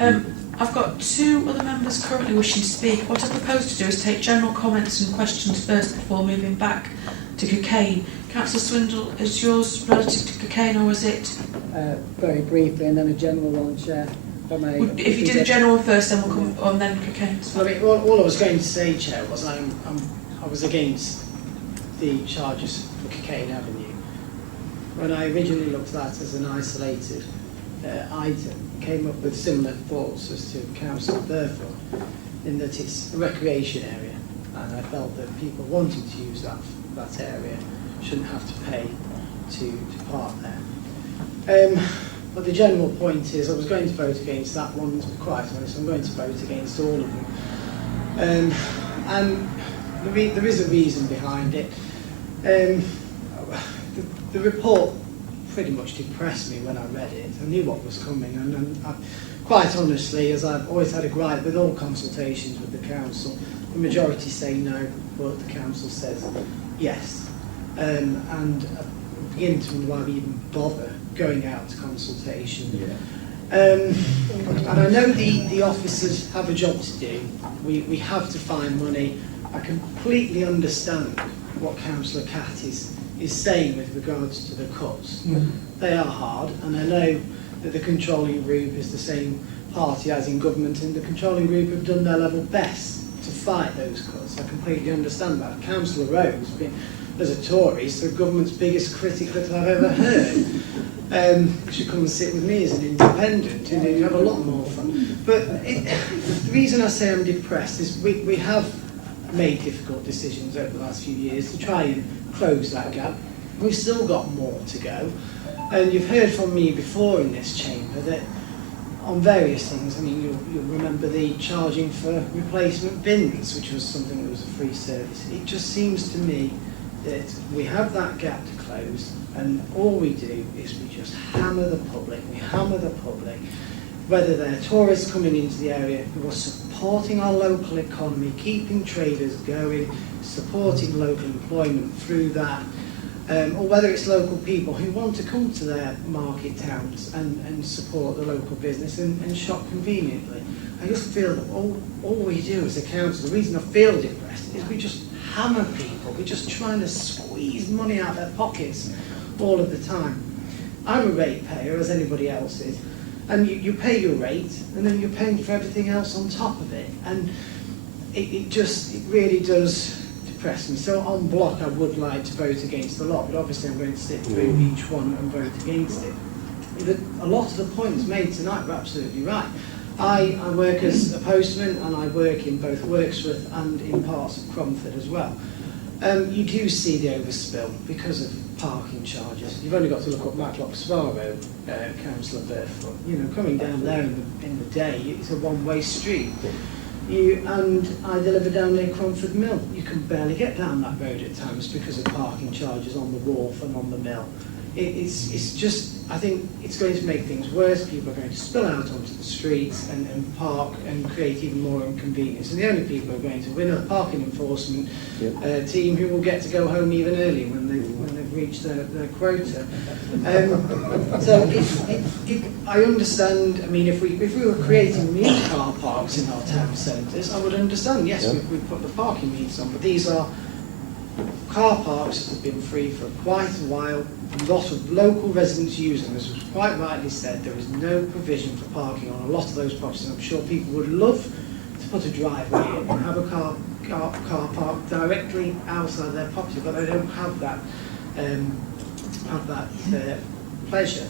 I've got two other members currently wishing to speak. What I propose to do is take general comments and questions first before moving back to cocaine. Councillor Swindle, is yours relative to cocaine or is it? Very briefly, and then a general one, Chair. If you did a general first, then we'll come on then cocaine. I mean, all I was going to say, Chair, was I was against the charges for Cocaine Avenue. When I originally looked at that as an isolated item, came up with similar thoughts as to Councillor Burford, in that it's a recreation area, and I felt that people wanting to use that area shouldn't have to pay to park there. But the general point is I was going to vote against that one, to be quite honest. I'm going to vote against all of them. And there is a reason behind it. The report pretty much depressed me when I read it. I knew what was coming, and quite honestly, as I've always had a gripe with all consultations with the council, the majority say no, but the council says yes. And I begin to wonder why we even bother going out to consultation. Yeah. And I know the officers have a job to do. We have to find money. I completely understand what Councillor Catt is saying with regards to the cuts. They are hard, and I know that the controlling group is the same party as in government, and the controlling group have done their level best to fight those cuts. I completely understand that. Councillor Rose, as a Tory, is the government's biggest critic that I've ever heard. Should come and sit with me as an independent, and you'd have a lot more fun. But the reason I say I'm depressed is we have made difficult decisions over the last few years to try and close that gap. We've still got more to go. And you've heard from me before in this chamber that on various things, I mean, you'll remember the charging for replacement bins, which was something that was a free service. It just seems to me that we have that gap to close, and all we do is we just hammer the public, whether they're tourists coming into the area who are supporting our local economy, keeping traders going, supporting local employment through that, or whether it's local people who want to come to their market towns and support the local business and shop conveniently. I just feel that all we do as a council, the reason I feel depressed, is we just hammer people. We're just trying to squeeze money out of their pockets all of the time. I'm a ratepayer, as anybody else is, and you pay your rate, and then you're paying for everything else on top of it, and it really does depress me. So on block, I would like to vote against the lot, but obviously I'm going to sit through each one and vote against it. A lot of the points made tonight were absolutely right. I work as a postman, and I work in both Wirksworth and in parts of Cromford as well. You do see the overspill because of parking charges. You've only got to look up Matlock Spa Road, Councillor Burfoot. You know, coming down there in the day, it's a one-way street. And I deliver down near Cromford Mill. You can barely get down that road at times because of parking charges on the wharf and on the mill. It's just, I think it's going to make things worse. People are going to spill out onto the streets and park and create even more inconvenience. And the only people who are going to win are the parking enforcement team, who will get to go home even early when they've reached their quota. So I understand. I mean, if we were creating new car parks in our town centres, I would understand. Yes, we put the parking meters on, but these are car parks that have been free for quite a while. A lot of local residents use them. As was quite rightly said, there is no provision for parking on a lot of those properties. I'm sure people would love to put a driveway in and have a car park directly outside their property, but they don't have that pleasure.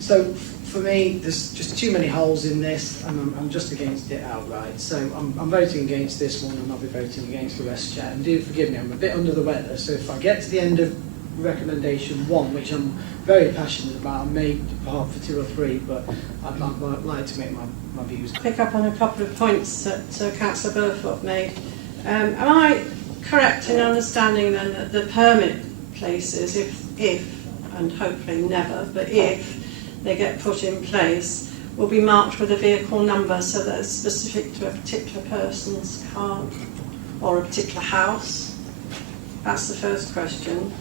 So for me, there's just too many holes in this, and I'm just against it outright. So I'm voting against this one, and I'll be voting against the rest, Chair. And do forgive me, I'm a bit under the weather, so if I get to the end of recommendation 1, which I'm very passionate about, I may depart for 2 or 3, but I'd like to make my views. Pick up on a couple of points that Councillor Burfoot made. Am I correct in understanding then that the permit places, if and hopefully never, but if they get put in place, will be marked with a vehicle number so that it's specific to a particular person's car or a particular house? That's the first question.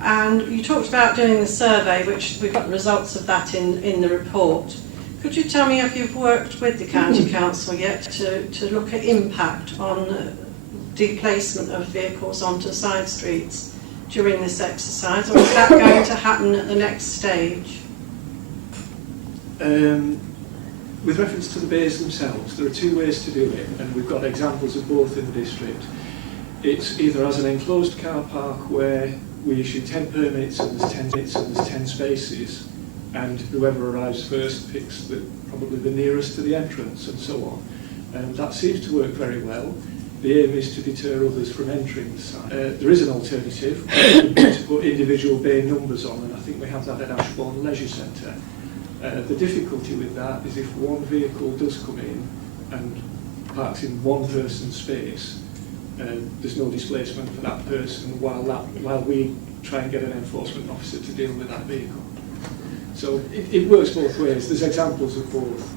And you talked about doing the survey, which we've got results of that in the report. Could you tell me if you've worked with the County Council yet to look at impact on deplacement of vehicles onto side streets during this exercise, or is that going to happen at the next stage? With reference to the bays themselves, there are two ways to do it, and we've got examples of both in the district. It's either as an enclosed car park where we issue 10 permits and there's 10 spaces, and whoever arrives first picks probably the nearest to the entrance and so on. That seems to work very well. The aim is to deter others from entering the site. There is an alternative, to put individual bay numbers on, and I think we have that at Ashbourne Leisure Centre. The difficulty with that is if one vehicle does come in and parks in one person's space, there's no displacement for that person while we try and get an enforcement officer to deal with that vehicle. So it works both ways. There's examples of both.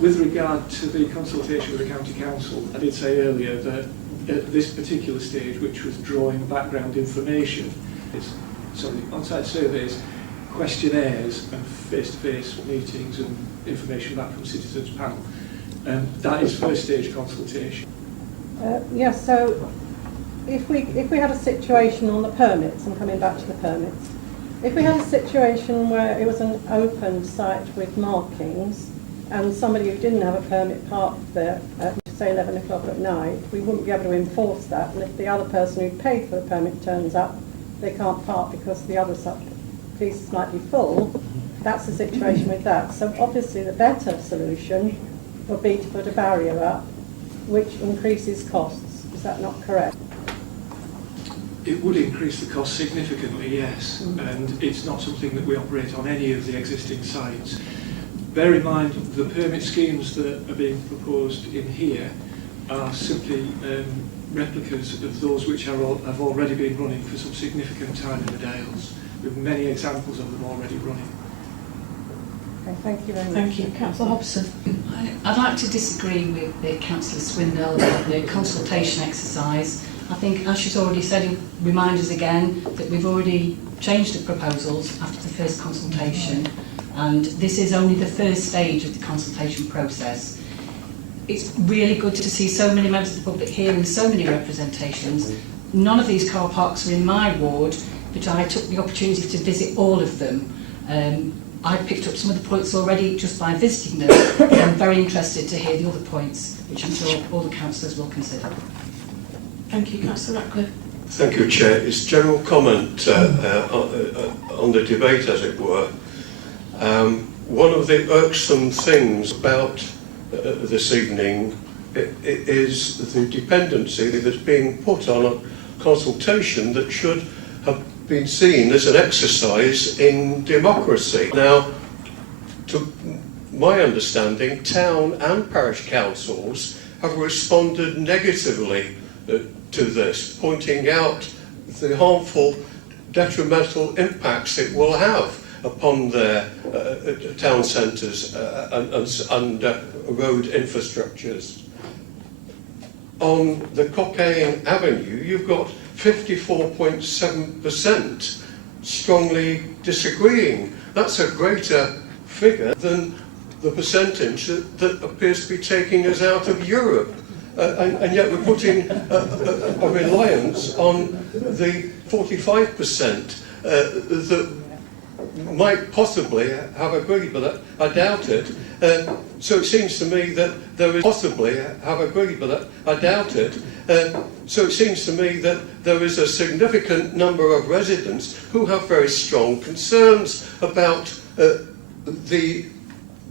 With regard to the consultation with the County Council, I did say earlier that at this particular stage, which was drawing background information, on-site surveys, questionnaires and face-to-face meetings and information back from citizens panel. That is first stage consultation. Yes, so if we had a situation on the permits, and coming back to the permits, if we had a situation where it was an open site with markings and somebody who didn't have a permit parked there at say 11 o'clock at night, we wouldn't be able to enforce that, and if the other person who paid for the permit turns up, they can't park because the other piece might be full. That's the situation with that. So obviously the better solution would be to put a barrier up which increases costs. Is that not correct? It would increase the cost significantly, yes, and it's not something that we operate on any of the existing sites. Bear in mind the permit schemes that are being proposed in here are simply replicas of those which have already been running for some significant time in the Dales, with many examples of them already running. Okay, thank you very much. Thank you. Councillor Hobson. I'd like to disagree with Councillor Swindell about the consultation exercise. I think, as she's already said, it reminds us again that we've already changed the proposals after the first consultation, and this is only the first stage of the consultation process. It's really good to see so many members of the public here and so many representations. None of these car parks are in my ward, but I took the opportunity to visit all of them. I picked up some of the points already just by visiting them, but I'm very interested to hear the other points, which I'm sure all the councillors will consider. Thank you. Councillor Ratcliffe. Thank you, Chair. It's general comment on the debate, as it were. One of the irksome things about this evening is the dependency that's being put on a consultation that should have been seen as an exercise in democracy. Now, to my understanding, town and parish councils have responded negatively to this, pointing out the harmful, detrimental impacts it will have upon their town centres and road infrastructures. On the Cockayne Avenue, you've got 54.7% strongly disagreeing. That's a greater figure than the percentage that appears to be taking us out of Europe. And yet we're putting a reliance on the 45% that might possibly have agreed, but I doubt it. So it seems to me that there is possibly have agreed, but I doubt it. So it seems to me that there is a significant number of residents who have very strong concerns about the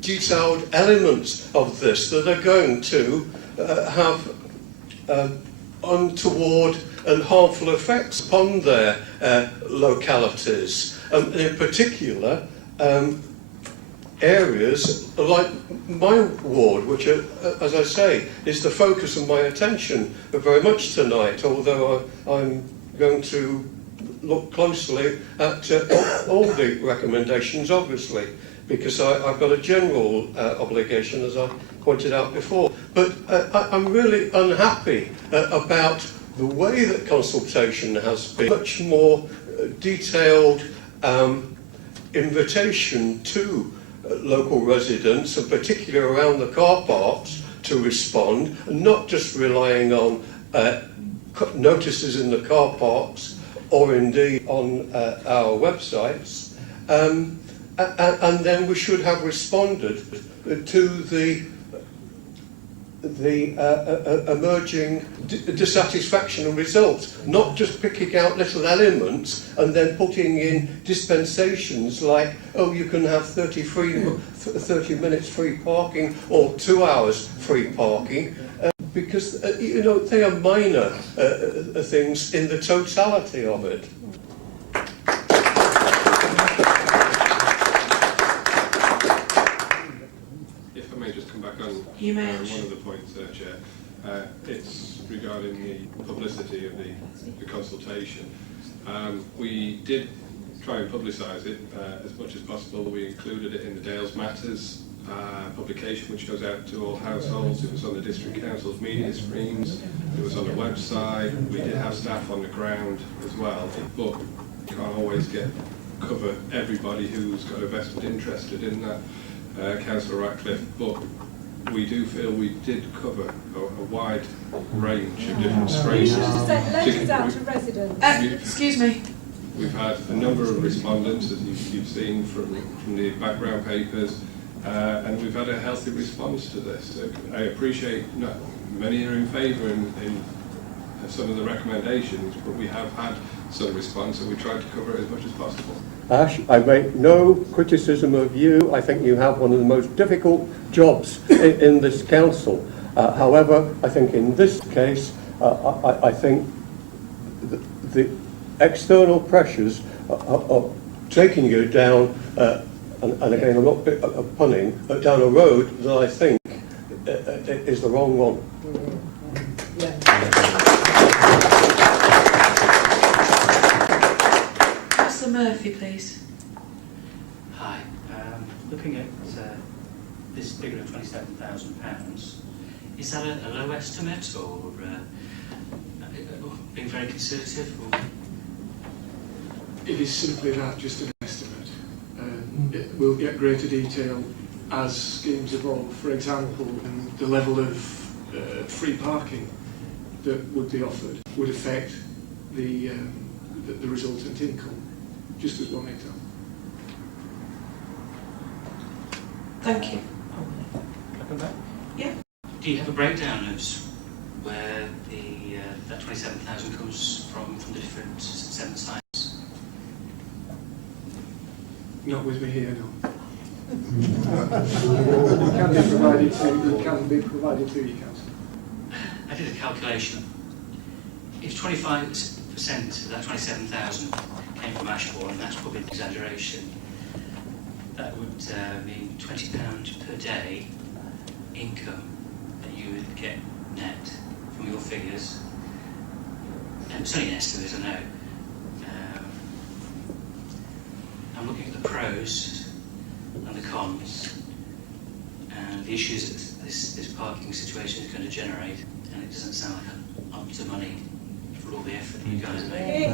detailed elements of this that are going to have untoward and harmful effects upon their localities. In particular, areas like my ward, which, as I say, is the focus of my attention very much tonight, although I'm going to look closely at all the recommendations, obviously, because I've got a general obligation, as I pointed out before. But I'm really unhappy about the way that consultation has been. Much more detailed invitation to local residents, and particularly around the car parks, to respond, and not just relying on notices in the car parks or indeed on our websites. And then we should have responded to the emerging dissatisfaction and results, not just picking out little elements and then putting in dispensations like, oh, you can have 30 minutes free parking or 2 hours free parking, because you know, they are minor things in the totality of it. If I may just come back on You may. one of the points there, Chair. It's regarding the publicity of the consultation. We did try and publicise it as much as possible. We included it in the Dales Matters publication, which goes out to all households. It was on the District Council's media streams. It was on the website. We did have staff on the ground as well, but you can't always cover everybody who's got a vested interest in that, Councillor Ratcliffe, but we do feel we did cover a wide range of different strains. You should have sent letters out to residents. Excuse me. We've had a number of respondents, as you've seen from the background papers, and we've had a healthy response to this. I appreciate many are in favour in some of the recommendations, but we have had some response, and we tried to cover it as much as possible. Ash, I make no criticism of you. I think you have one of the most difficult jobs in this council. However, I think in this case, I think the external pressures are taking you down, and again, I'm not punning, but down a road that I think is the wrong one. Councillor Murphy, please. Hi. Looking at this figure of £27,000, is that a low estimate or being very conservative? Or? It is simply that, just an estimate. We'll get greater detail as schemes evolve. For example, the level of free parking that would be offered would affect the resultant income, just as one example. Thank you. Can I come back? Yeah. Do you have a breakdown of where that 27,000 comes from the different 7 sites? Not with me here, no. It can be provided to you, Councillor. I did a calculation. If 25% of that 27,000 came from Ashbourne, and that's probably an exaggeration, that would mean £20 per day income that you would get net from your figures. And it's only an estimate, I know. I'm looking at the pros and the cons and the issues that this parking situation is going to generate, and it doesn't sound like up to money for all the effort that you guys are making.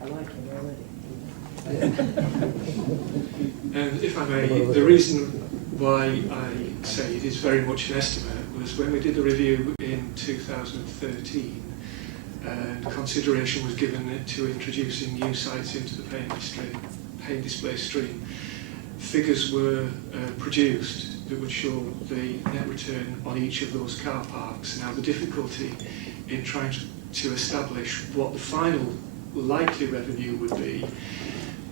I like it already. And if I may, the reason why I say it is very much an estimate was when we did the review in 2013, and consideration was given to introducing new sites into the paying display stream. Figures were produced that would show the net return on each of those car parks. Now, the difficulty in trying to establish what the final likely revenue would be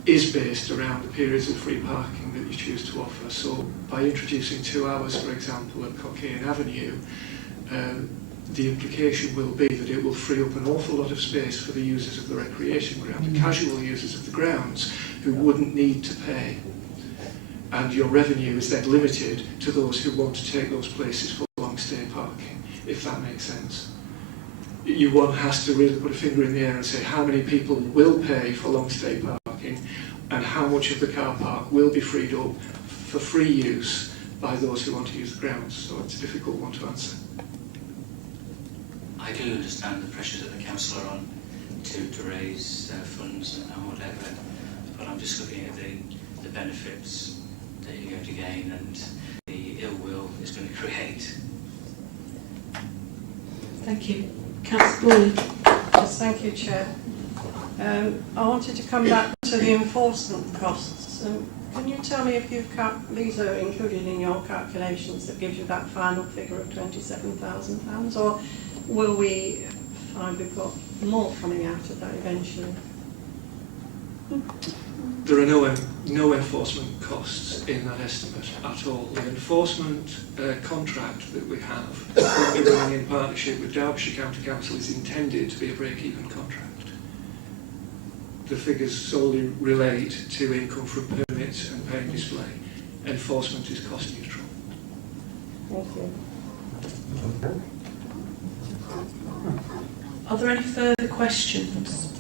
is based around the periods of free parking that you choose to offer. So by introducing 2 hours, for example, at Cockayne Avenue, the implication will be that it will free up an awful lot of space for the users of the recreation ground, the casual users of the grounds, who wouldn't need to pay. And your revenue is then limited to those who want to take those places for long stay parking, if that makes sense. One has to really put a finger in the air and say how many people will pay for long stay parking and how much of the car park will be freed up for free use by those who want to use the grounds. So it's a difficult one to answer. I do understand the pressures that the council are on, to raise funds and whatever. But I'm just looking at the benefits that you're going to gain and the ill will it's going to create. Thank you. Councillor Bowley. Yes, thank you, Chair. I wanted to come back to the enforcement costs. Can you tell me if these are included in your calculations that gives you that final figure of £27,000, or will we find we've got more coming out of that eventually? There are no enforcement costs in that estimate at all. The enforcement contract that we have, that we're running in partnership with Derbyshire County Council, is intended to be a break-even contract. The figures solely relate to income from permits and pay and display. Enforcement is cost neutral. Thank you. Are there any further questions?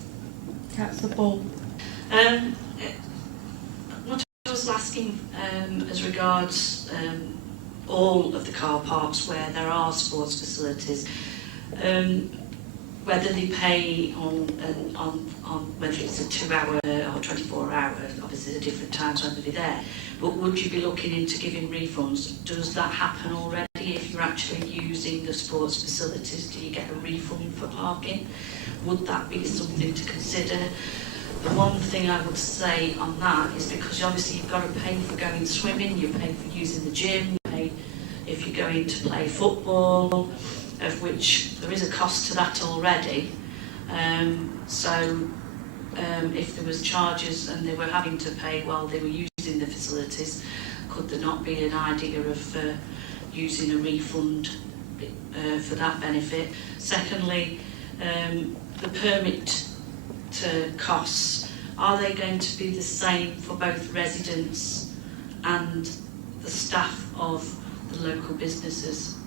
Councillor Ball. What I was asking as regards all of the car parks where there are sports facilities, whether they pay on whether it's a 2-hour or 24-hour, obviously there are different times when they'll be there, but would you be looking into giving refunds? Does that happen already if you're actually using the sports facilities? Do you get a refund for parking? Would that be something to consider? The one thing I would say on that is because obviously you've got to pay for going swimming, you pay for using the gym, you pay if you're going to play football, of which there is a cost to that already. If there was charges and they were having to pay while they were using the facilities, could there not be an idea of using a refund for that benefit? Secondly, the permit costs, are they going to be the same for both residents and the staff of the local businesses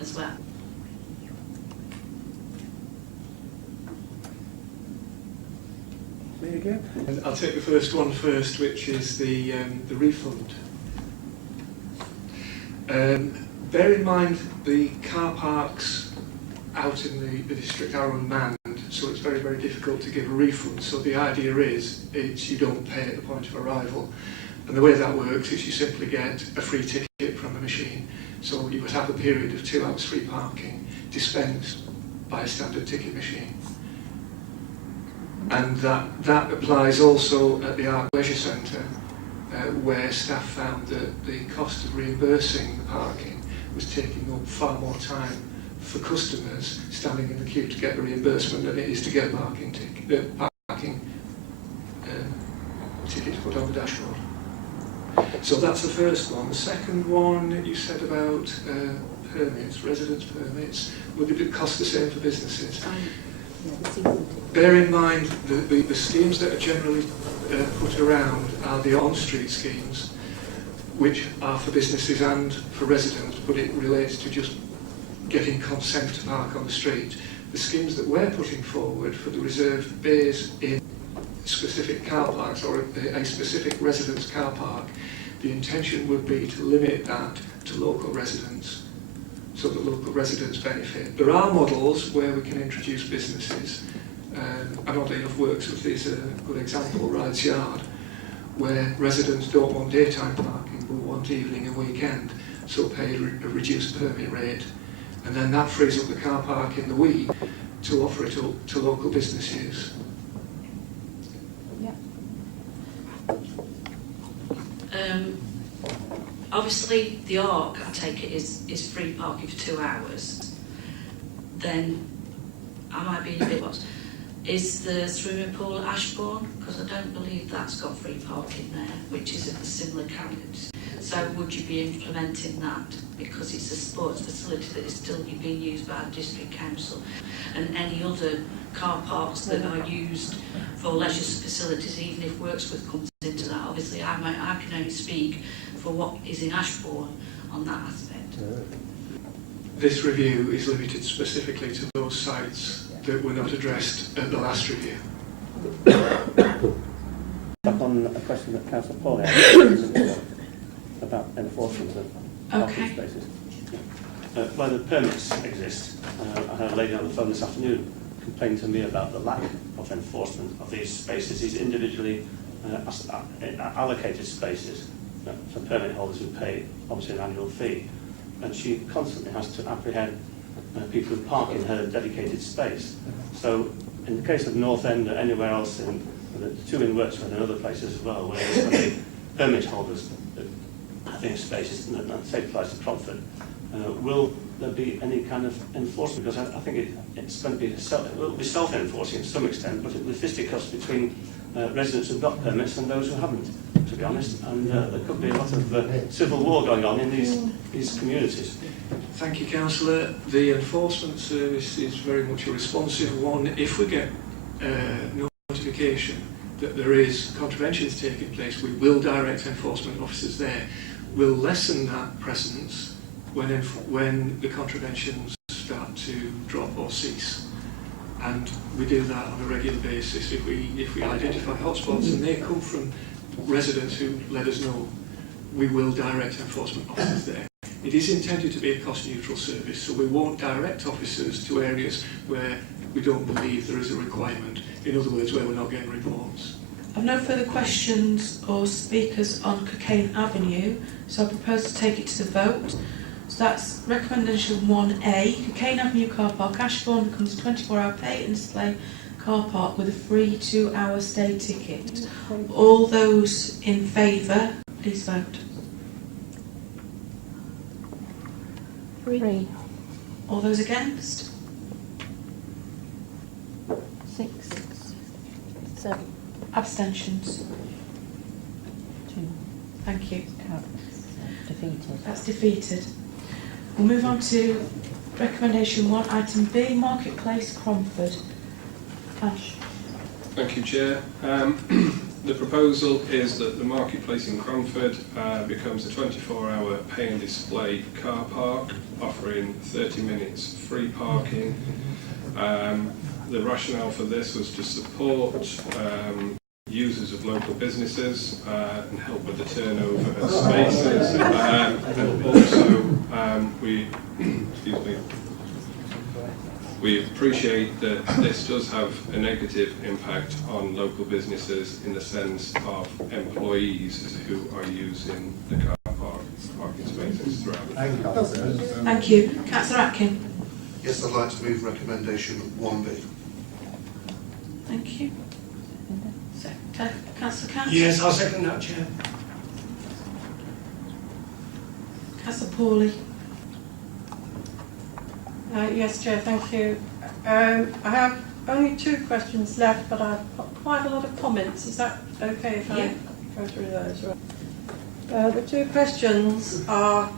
as well? Me again? And I'll take the first one first, which is the refund. Bear in mind the car parks out in the district are unmanned, so it's very, very difficult to give a refund. So the idea is you don't pay at the point of arrival. And the way that works is you simply get a free ticket from the machine. So you would have a period of 2 hours free parking dispensed by a standard ticket machine. And that applies also at the Ark Leisure Centre, where staff found that the cost of reimbursing the parking was taking up far more time for customers standing in the queue to get the reimbursement than it is to get a parking ticket to put on the dashboard. So that's the first one. The second one you said about permits, residence permits, would it cost the same for businesses? Bear in mind the schemes that are generally put around are the on-street schemes, which are for businesses and for residents, but it relates to just getting consent to park on the street. The schemes that we're putting forward for the reserved bays in specific car parks or a specific residence car park, the intention would be to limit that to local residents, so that local residents benefit. There are models where we can introduce businesses, and oddly enough Worksworth is a good example, Rides Yard, where residents don't want daytime parking but want evening and weekend, so pay a reduced permit rate, and then that frees up the car park in the week to offer it up to local business use. Obviously the Ark, I take it, is free parking for 2 hours. Then I might be a bit what? Is the swimming pool at Ashbourne? Because I don't believe that's got free parking there, which is of a similar kind. So would you be implementing that because it's a sports facility that is still being used by the district council? And any other car parks that are used for leisure facilities, even if Worksworth comes into that, obviously I can only speak for what is in Ashbourne on that aspect. This review is limited specifically to those sites that were not addressed at the last review. Back on a question that Councillor Paul asked about enforcement of parking spaces. Where the permits exist, I had a lady on the phone this afternoon complained to me about the lack of enforcement of these spaces, these individually allocated spaces for permit holders who pay obviously an annual fee. And she constantly has to apprehend people who park in her dedicated space. So in the case of North End or anywhere else, in the two in Wordsworth and other places as well, where there's going to be permit holders having spaces, and the same applies to Cromford, will there be any kind of enforcement? Because I think it's going to be it will be self-enforcing to some extent, but it will be fisticuffs between residents who've got permits and those who haven't, to be honest. And there could be a lot of civil war going on in these communities. Thank you, Councillor. The enforcement service is very much a responsive one. If we get notification that there is contraventions taking place, we will direct enforcement officers there. We'll lessen that presence when the contraventions start to drop or cease. And we do that on a regular basis. If we identify hotspots and they come from residents who let us know, we will direct enforcement officers there. It is intended to be a cost-neutral service, so we won't direct officers to areas where we don't believe there is a requirement. In other words, where we're not getting reports. I've no further questions or speakers on Cockayne Avenue, so I propose to take it to the vote. So that's recommendation 1A. Cockayne Avenue car park, Ashbourne, becomes a 24-hour pay and display car park with a free 2-hour stay ticket. All those in favour, please vote. 3. All those against? 6. 7. Abstentions? 2. Thank you. Defeated. That's defeated. We'll move on to recommendation 1, item B, Marketplace, Cromford. Ash. Thank you, Chair. The proposal is that the Marketplace in Cromford becomes a 24-hour pay and display car park, offering 30 minutes free parking. The rationale for this was to support users of local businesses and help with the turnover of spaces. And also, we appreciate that this does have a negative impact on local businesses in the sense of employees who are using the car parking spaces throughout the day. Thank you. Councillor Atkin. Yes, I'd like to move recommendation 1B. Thank you. Councillor Camp. Yes, I'll second that, Chair. Councillor Pawley. Yes, Chair, thank you. I have only 2 questions left, but I've got quite a lot of comments. Is that okay if I go through those? Right. The 2 questions are,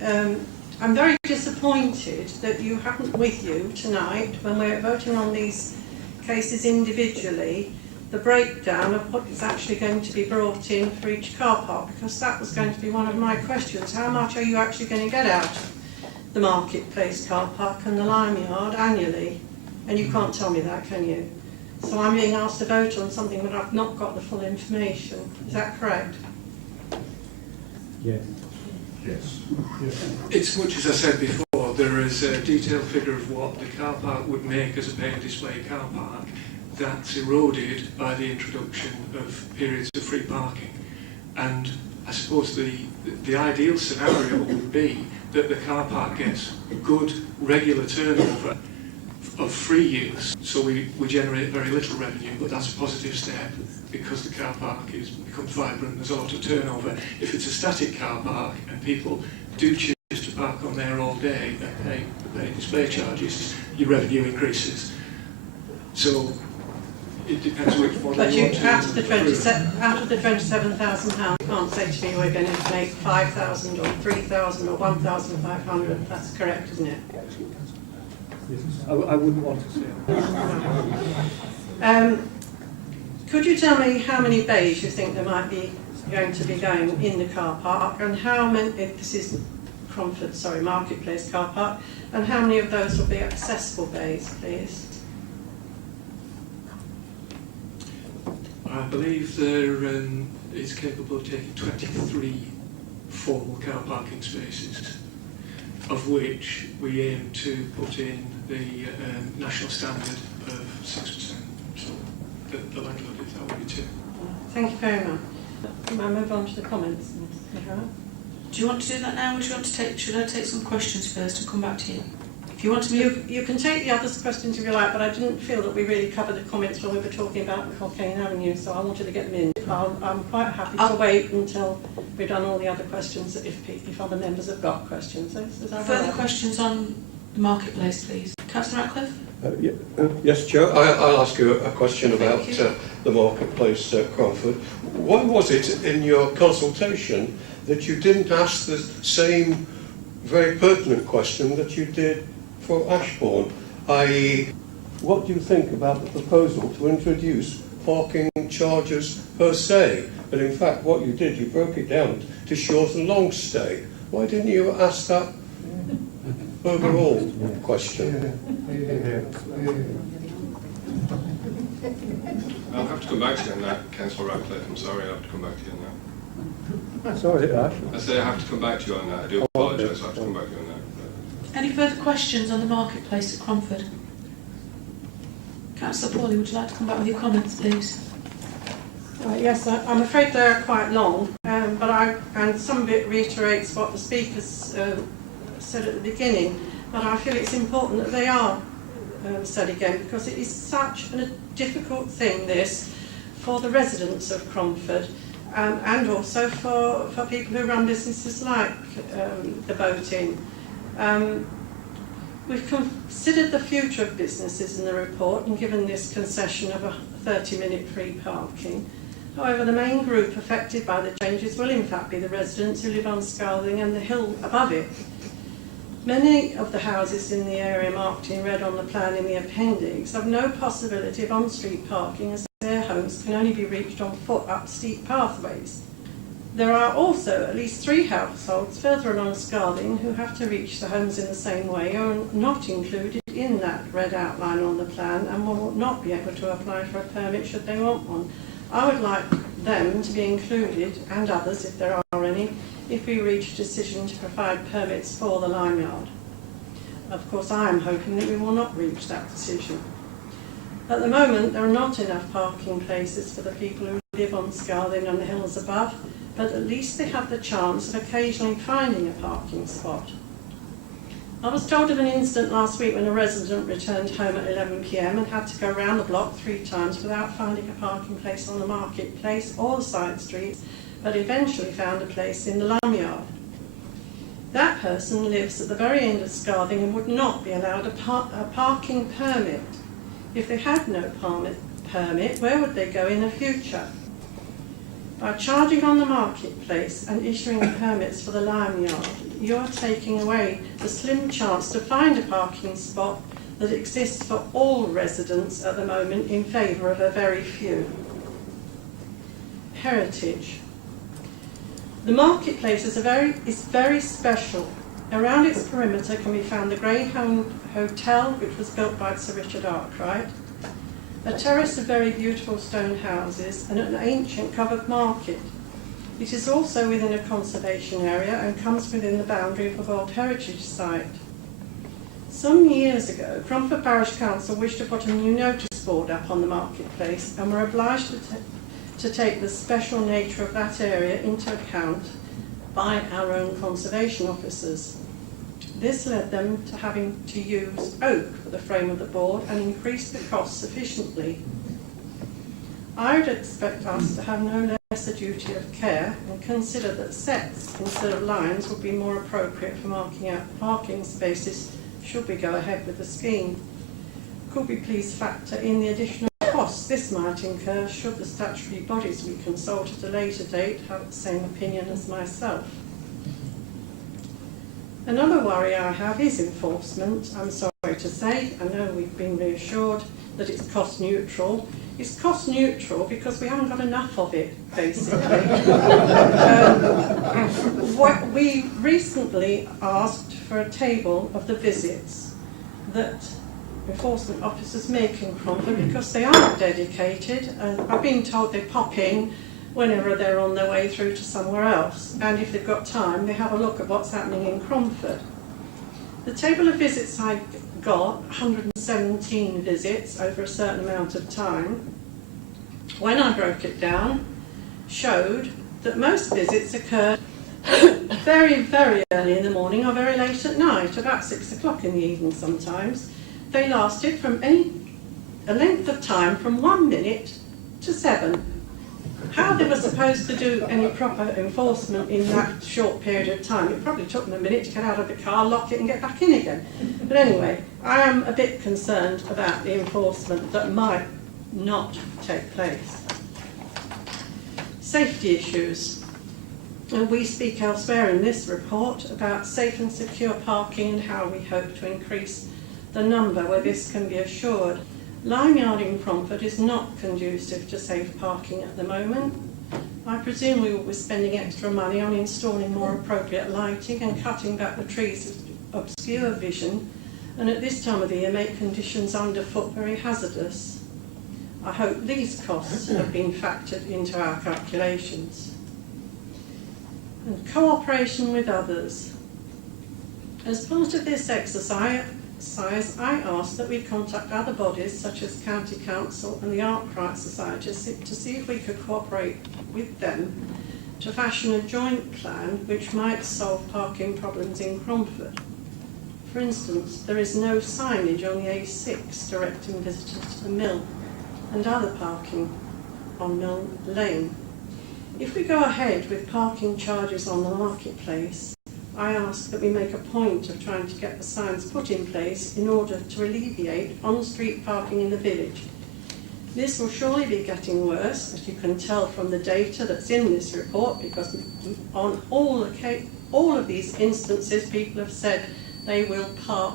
I'm very disappointed that you haven't with you tonight, when we're voting on these cases individually, the breakdown of what is actually going to be brought in for each car park, because that was going to be one of my questions. How much are you actually going to get out of the Marketplace car park and the Lime Yard annually? And you can't tell me that, can you? So I'm being asked to vote on something that I've not got the full information. Is that correct? Yes. Yes. It's much as I said before, there is a detailed figure of what the car park would make as a pay and display car park. That's eroded by the introduction of periods of free parking. And I suppose the ideal scenario would be that the car park gets good regular turnover of free use, so we generate very little revenue, but that's a positive step because the car park becomes vibrant, there's a lot of turnover. If it's a static car park and people do choose to park on there all day and pay display charges, your revenue increases. So it depends which model But you want to out of the £27,000, you can't say to me we're going to make 5,000 or 3,000 or 1,500. That's correct, isn't it? I wouldn't want to say that. Could you tell me how many bays you think there might be going to be going in the car park, and how many, if this is Cromford, sorry, Marketplace car park, and how many of those will be accessible bays, please? I believe there is capable of taking 23 formal car parking spaces, of which we aim to put in the national standard 6%. So the landlord is that would be 2. Thank you very much. Can I move on to the comments? Do you want to do that now, or do you want to take? Should I take some questions first and come back to you? If you want to move, You can take the other questions if you like, but I didn't feel that we really covered the comments when we were talking about Cockayne Avenue, so I wanted to get them in. I'm quite happy to wait until we've done all the other questions if other members have got questions. Is that further right? questions on the marketplace, please. Councillor Ratcliffe. Yes, Chair. I'll ask you a question about the marketplace at Cromford. Why was it in your consultation that you didn't ask the same very pertinent question that you did for Ashbourne, i.e., what do you think about the proposal to introduce parking charges per se? But in fact, what you did, you broke it down to short and long stay. Why didn't you ask that overall question? I'll have to come back to you on that, Councillor Radcliffe. I'm sorry, I'll have to come back to you on that. That's all right, Ash. I say I have to come back to you on that. I do apologise, I have to come back to you on that. Any further questions on the marketplace at Cromford? Councillor Pauly, would you like to come back with your comments, please? Yes, I'm afraid they're quite long, and some of it reiterates what the speakers said at the beginning, but I feel it's important that they are said again, because it is such a difficult thing, this, for the residents of Cromford, and also for people who run businesses like the Boat Inn. We've considered the future of businesses in the report and given this concession of a 30-minute free parking. However, the main group affected by the changes will in fact be the residents who live on Scalding and the hill above it. Many of the houses in the area marked in red on the plan in the appendix have no possibility of on-street parking, as their homes can only be reached on foot up steep pathways. There are also at least 3 households further along Scalding who have to reach the homes in the same way or are not included in that red outline on the plan and will not be able to apply for a permit should they want one. I would like them to be included, and others if there are any, if we reach a decision to provide permits for the Limeyard. Of course, I am hoping that we will not reach that decision. At the moment, there are not enough parking places for the people who live on Scalding and the hills above, but at least they have the chance of occasionally finding a parking spot. I was told of an incident last week when a resident returned home at 11 p.m. and had to go round the block 3 times without finding a parking place on the marketplace or the side streets, but eventually found a place in the Limeyard. That person lives at the very end of Scalding and would not be allowed a parking permit. If they had no permit, where would they go in the future? By charging on the marketplace and issuing permits for the Limeyard, you are taking away the slim chance to find a parking spot that exists for all residents at the moment in favour of a very few. Heritage. The marketplace is very special. Around its perimeter can be found the Greyhound Hotel, which was built by Sir Richard Arkwright, a terrace of very beautiful stone houses, and an ancient covered market. It is also within a conservation area and comes within the boundary of a World Heritage Site. Some years ago, Cromford Parish Council wished to put a new notice board up on the marketplace and were obliged to take the special nature of that area into account by our own conservation officers. This led them to having to use oak for the frame of the board and increased the cost sufficiently. I would expect us to have no less a duty of care and consider that sets instead of lines would be more appropriate for marking out parking spaces should we go ahead with the scheme. Could we please factor in the additional costs this might incur should the statutory bodies we consult at a later date have the same opinion as myself? Another worry I have is enforcement. I'm sorry to say, I know we've been reassured that it's cost neutral. It's cost neutral because we haven't got enough of it, basically. We recently asked for a table of the visits that enforcement officers make in Cromford because they aren't dedicated, and I've been told they pop in whenever they're on their way through to somewhere else, and if they've got time they have a look at what's happening in Cromford. The table of visits I got, 160 117 visits over a certain amount of time, when I broke it down, showed that most visits occurred very, very early in the morning or very late at night, about 6 o'clock in the evening sometimes. They lasted from a length of time from 1 minute to 7. How they were supposed to do any proper enforcement in that short period of time, it probably took them a minute to get out of the car, lock it and get back in again. But anyway, I am a bit concerned about the enforcement that might not take place. Safety issues. And we speak elsewhere in this report about safe and secure parking and how we hope to increase the number where this can be assured. Limeyard in Cromford is not conducive to safe parking at the moment. I presume we will be spending extra money on installing more appropriate lighting and cutting back the trees that obscure vision, and at this time of the year make conditions underfoot very hazardous. I hope these costs have been factored into our calculations. And cooperation with others. As part of this exercise, I asked that we contact other bodies such as County Council and the Arkwright Society to see if we could cooperate with them to fashion a joint plan which might solve parking problems in Cromford. For instance, there is no signage on the A6 directing visitors to the mill and other parking on Mill Lane. If we go ahead with parking charges on the marketplace, I ask that we make a point of trying to get the signs put in place in order to alleviate on-street parking in the village. This will surely be getting worse, as you can tell from the data that's in this report, because on all of these instances people have said they will park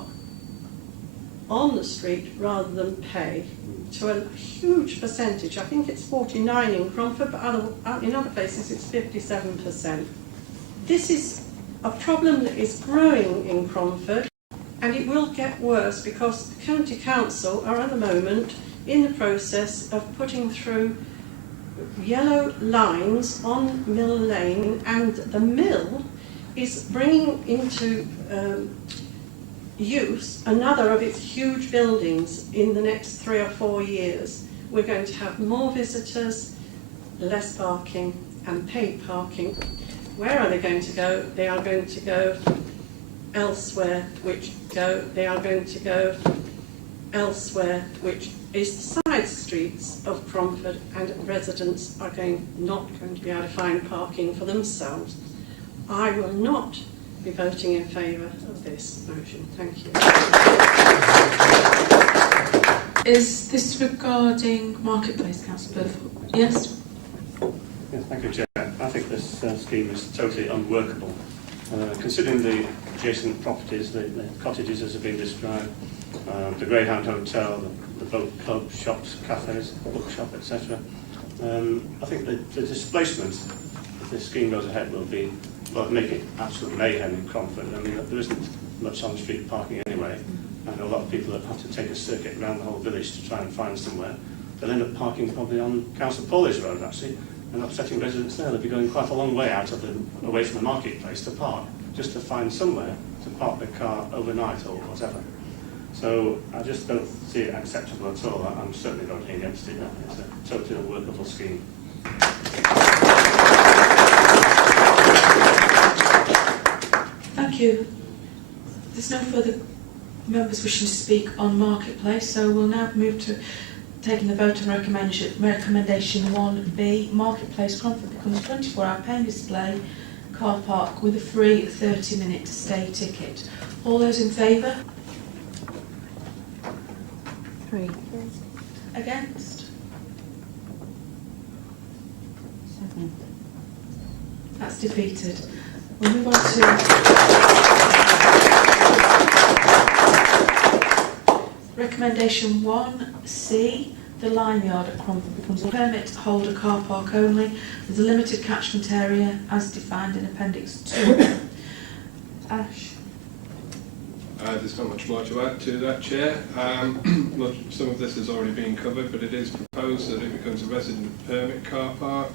on the street rather than pay, to a huge percentage. I think it's 49 in Cromford, but in other places it's 57%. This is a problem that is growing in Cromford, and it will get worse because the County Council are at the moment in the process of putting through yellow lines on Mill Lane, and the mill is bringing into use another of its huge buildings in the next 3 or 4 years. We're going to have more visitors, less parking and paid parking. Where are they going to go? They are going to go elsewhere, which is the side streets of Cromford, and residents are not going to be able to find parking for themselves. I will not be voting in favour of this motion. Thank you. Is this regarding Marketplace, Councillor Burford? Yes? Yes, thank you, Chair. I think this scheme is totally unworkable. Considering the adjacent properties, the cottages as have been described, the Greyhound Hotel, the boat club, shops, cafes, bookshop, etc. I think the displacement, if this scheme goes ahead, will be, well, make it absolute mayhem in Cromford. I mean, there isn't much on-street parking anyway, and a lot of people that have to take a circuit around the whole village to try and find somewhere. They'll end up parking probably on Council Paulish Road, actually, and upsetting residents there. They'll be going quite a long way away from the marketplace to park, just to find somewhere to park their car overnight or whatever. So I just don't see it acceptable at all. I'm certainly voting against it. It's a totally unworkable scheme. Thank you. There's no further members wishing to speak on Marketplace, so we'll now move to taking the vote on recommendation 1B. Marketplace Cromford becomes a 24-hour paying display car park with a free 30-minute stay ticket. All those in favour? 3. Against? 7. That's defeated. We'll move on to recommendation 1C. The Limeyard at Cromford becomes a permit holder car park only with a limited catchment area as defined in Appendix 2. Ash. There's not much more to add to that, Chair. Some of this has already been covered, but it is proposed that it becomes a resident permit car park.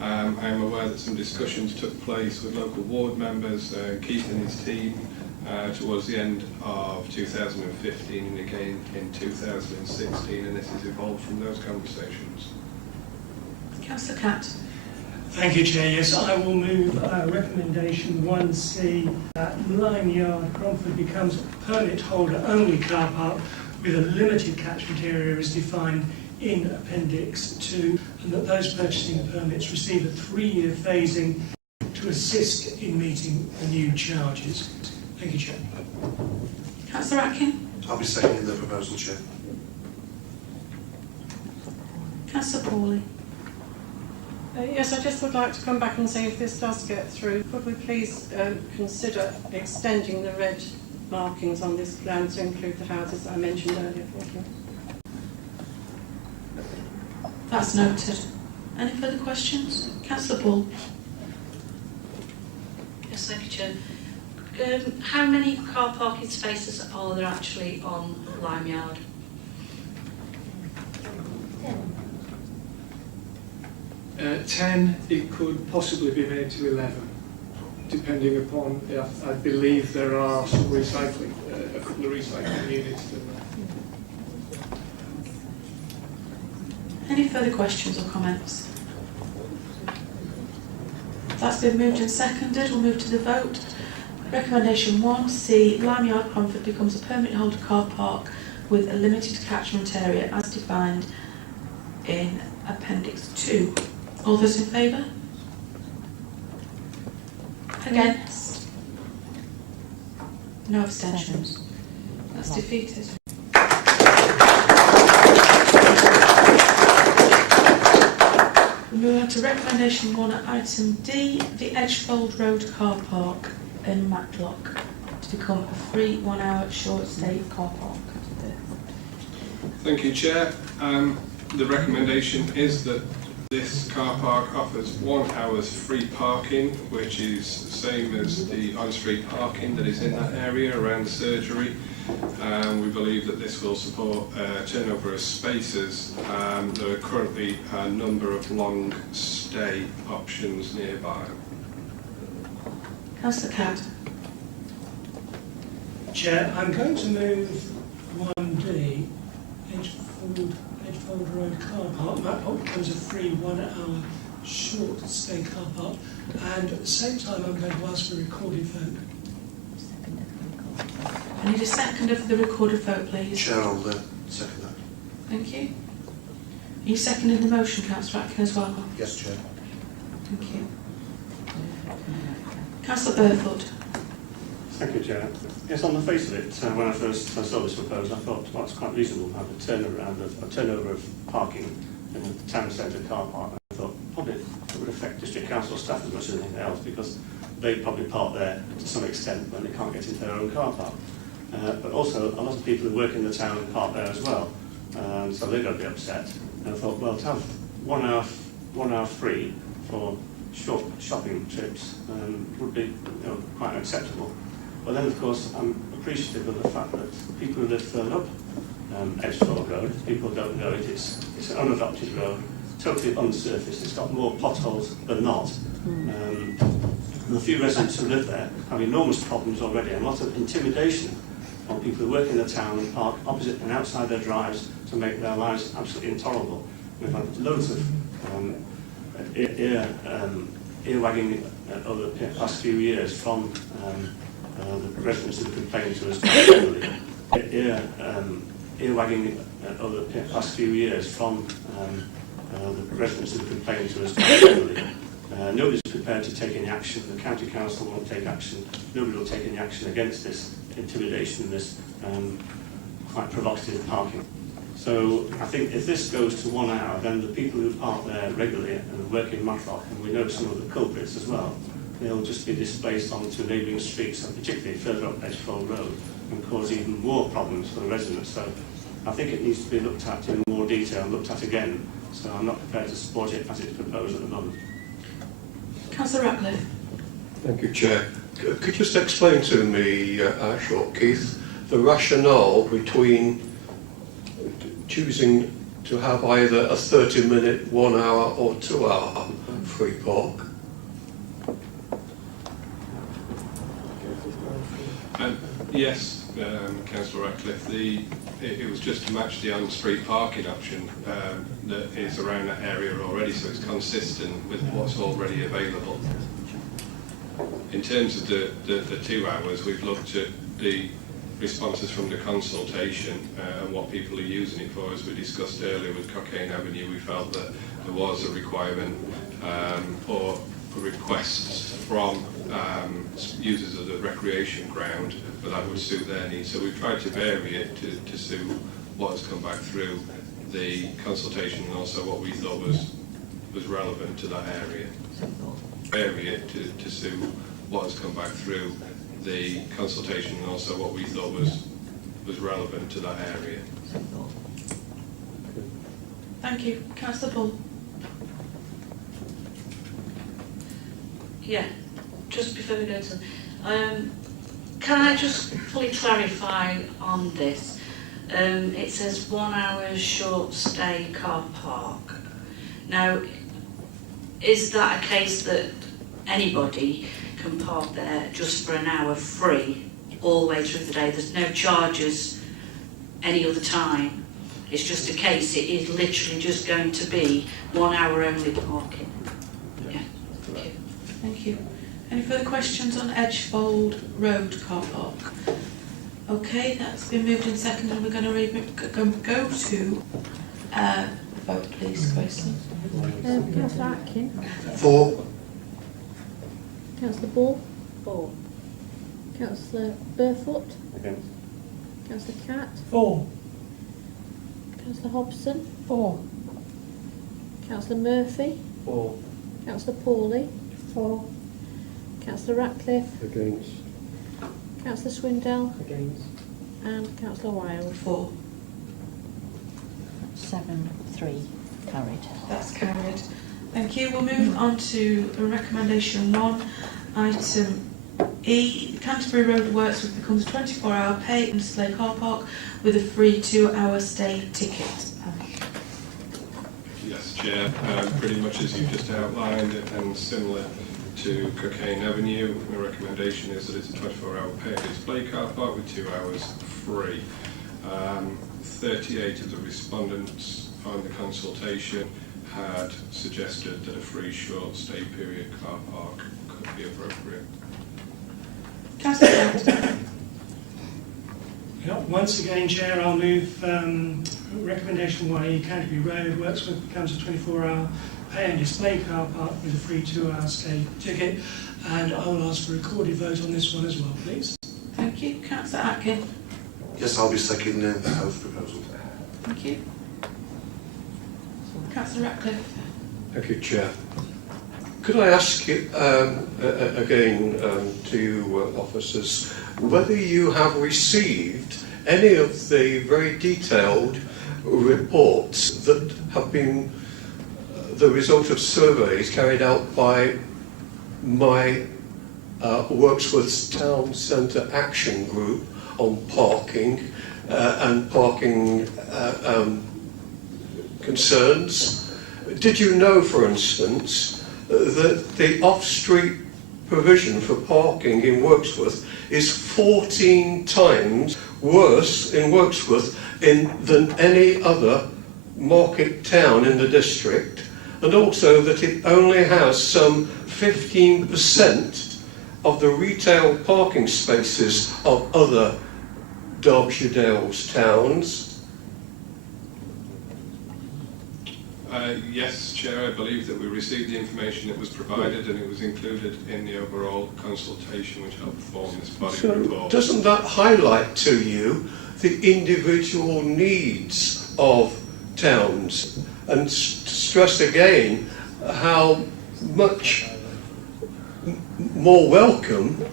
I am aware that some discussions took place with local ward members, Keith and his team, towards the end of 2015 and again in 2016, and this has evolved from those conversations. Councillor Catt. Thank you, Chair. Yes, I will move recommendation 1C that Lime Yard, Cromford becomes a permit holder only car park with a limited catchment area as defined in Appendix 2, and that those purchasing permits receive a 3-year phasing to assist in meeting the new charges. Thank you, Chair. Councillor Atkin. I'll be seconding the proposal, Chair. Councillor Pawley. Yes, I just would like to come back and say if this does get through, could we please consider extending the red markings on this plan to include the houses that I mentioned earlier? Thank you. That's noted. Any further questions? Councillor Paul. Yes, thank you, Chair. How many car parking spaces are there actually on Lime Yard? 10, it could possibly be made to 11, depending upon, I believe there are some recycling, a couple of recycling units in there. Any further questions or comments? That's been moved and seconded. We'll move to the vote. Recommendation 1C, Lime Yard, Cromford becomes a permit holder car park with a limited catchment area as defined in Appendix 2. All those in favour? Against? No abstentions. That's defeated. We move on to recommendation 1 at item D, the Edgefold Road car park in Matlock to become a free 1-hour short stay car park. Thank you, Chair. The recommendation is that this car park offers 1 hour's free parking, which is the same as the on-street parking that is in that area around the surgery. We believe that this will support turnover of spaces. There are currently a number of long stay options nearby. Councillor Catt. Chair, I'm going to move 1D, Edgefold Road car park. Matlock becomes a free 1-hour short stay car park, and at the same time I'm going to ask for a recorded vote. I need a seconder for the recorded vote, please. Chair, I'll second that. Thank you. Are you seconding the motion, Councillor Atkin, as well? Yes, Chair. Thank you. Councillor Burford. Thank you, Chair. Yes, on the face of it, when I first saw this proposal, I thought, well, it's quite reasonable to have a turnover of parking in the town centre car park. I thought probably it would affect district council staff as much as anything else, because they probably park there to some extent when they can't get into their own car park. But also, a lot of people who work in the town park there as well, so they're going to be upset. And I thought, well, to have 1 hour free for short shopping trips would be quite acceptable. But then, of course, I'm appreciative of the fact that people who live further up Edgefold Road, people don't know it, it's an unadopted road, totally unsurfaced, it's got more potholes than not. And the few residents who live there have enormous problems already, and a lot of intimidation on people who work in the town and park opposite and outside their drives to make their lives absolutely intolerable. We've had loads of ear-wagging over the past few years from the residents who have complained to us regularly. Ear-wagging over the past few years from the residents who have complained to us regularly. Nobody's prepared to take any action. The county council won't take action. Nobody will take any action against this intimidation and this quite provocative parking. So I think if this goes to 1 hour, then the people who park there regularly and work in Matlock, and we know some of the culprits as well, they'll just be displaced onto neighbouring streets, and particularly further up Edgefold Road, and cause even more problems for the residents. So I think it needs to be looked at in more detail and looked at again. So I'm not prepared to support it as it's proposed at the moment. Councillor Ratcliffe. Thank you, Chair. Could you just explain to me, Ash or Keith, the rationale between choosing to have either a 30-minute, 1 hour or 2 hour free park? Yes, Councillor Ratcliffe. It was just to match the on-street parking option that is around that area already, so it's consistent with what's already available. In terms of the 2 hours, we've looked at the responses from the consultation and what people are using it for. As we discussed earlier with Cockayne Avenue, we felt that there was a requirement or requests from users of the recreation ground, but that would suit their needs. So we've tried to vary it to suit what has come back through the consultation and also what we thought was relevant to that area. Vary it to suit what has come back through the consultation and also what we thought was relevant to that area. Thank you. Councillor Bull. Yeah, just before we go to... can I just fully clarify on this? It says 1 hour short stay car park. Now, is that a case that anybody can park there just for an hour free all the way through the day? There's no charges any other time. It's just a case, it is literally just going to be 1 hour only parking. Yeah, thank you. Thank you. Any further questions on Edgefold Road car park? Okay, that's been moved and seconded. We're going to go to vote, please, Grayson. Councillor Atkin. 4. Councillor Ball. 4. Councillor Burfoot. Against. Councillor Catt. 4. Councillor Hobson. 4. Councillor Murphy. 4. Councillor Pawley. 4. Councillor Ratcliffe. Against. Councillor Swindell. Against. And Councillor Wilde. 4. 7-3 carried. That's carried. Thank you. We'll move on to recommendation 1, item E. Canterbury Road Worksworth becomes a 24-hour pay and display car park with a free 2-hour stay ticket. Yes, Chair. Pretty much as you've just outlined and similar to Cockayne Avenue, the recommendation is that it's a 24-hour pay and display car park with 2 hours free. 38 of the respondents on the consultation had suggested that a free short stay period car park could be appropriate. Councillor Catt. Yeah, once again, Chair, I'll move recommendation 1E, Canterbury Road Worksworth becomes a 24-hour pay and display car park with a free 2-hour stay ticket, and I will ask for a recorded vote on this one as well, please. Thank you. Councillor Atkin. Yes, I'll be seconding both proposals. Thank you. Councillor Ratcliffe. Thank you, Chair. Could I ask you again to you officers whether you have received any of the very detailed reports that have been the result of surveys carried out by my Worksworth Town Centre Action Group on parking and parking concerns? Did you know, for instance, that the off-street provision for parking in Wirksworth is 14 times worse in Wirksworth than any other market town in the district, and also that it only has some 15% of the retail parking spaces of other Derbyshire Dales towns? Yes, Chair, I believe that we received the information that was provided and it was included in the overall consultation which helped form this body report. Doesn't that highlight to you the individual needs of towns and stress again how much more welcome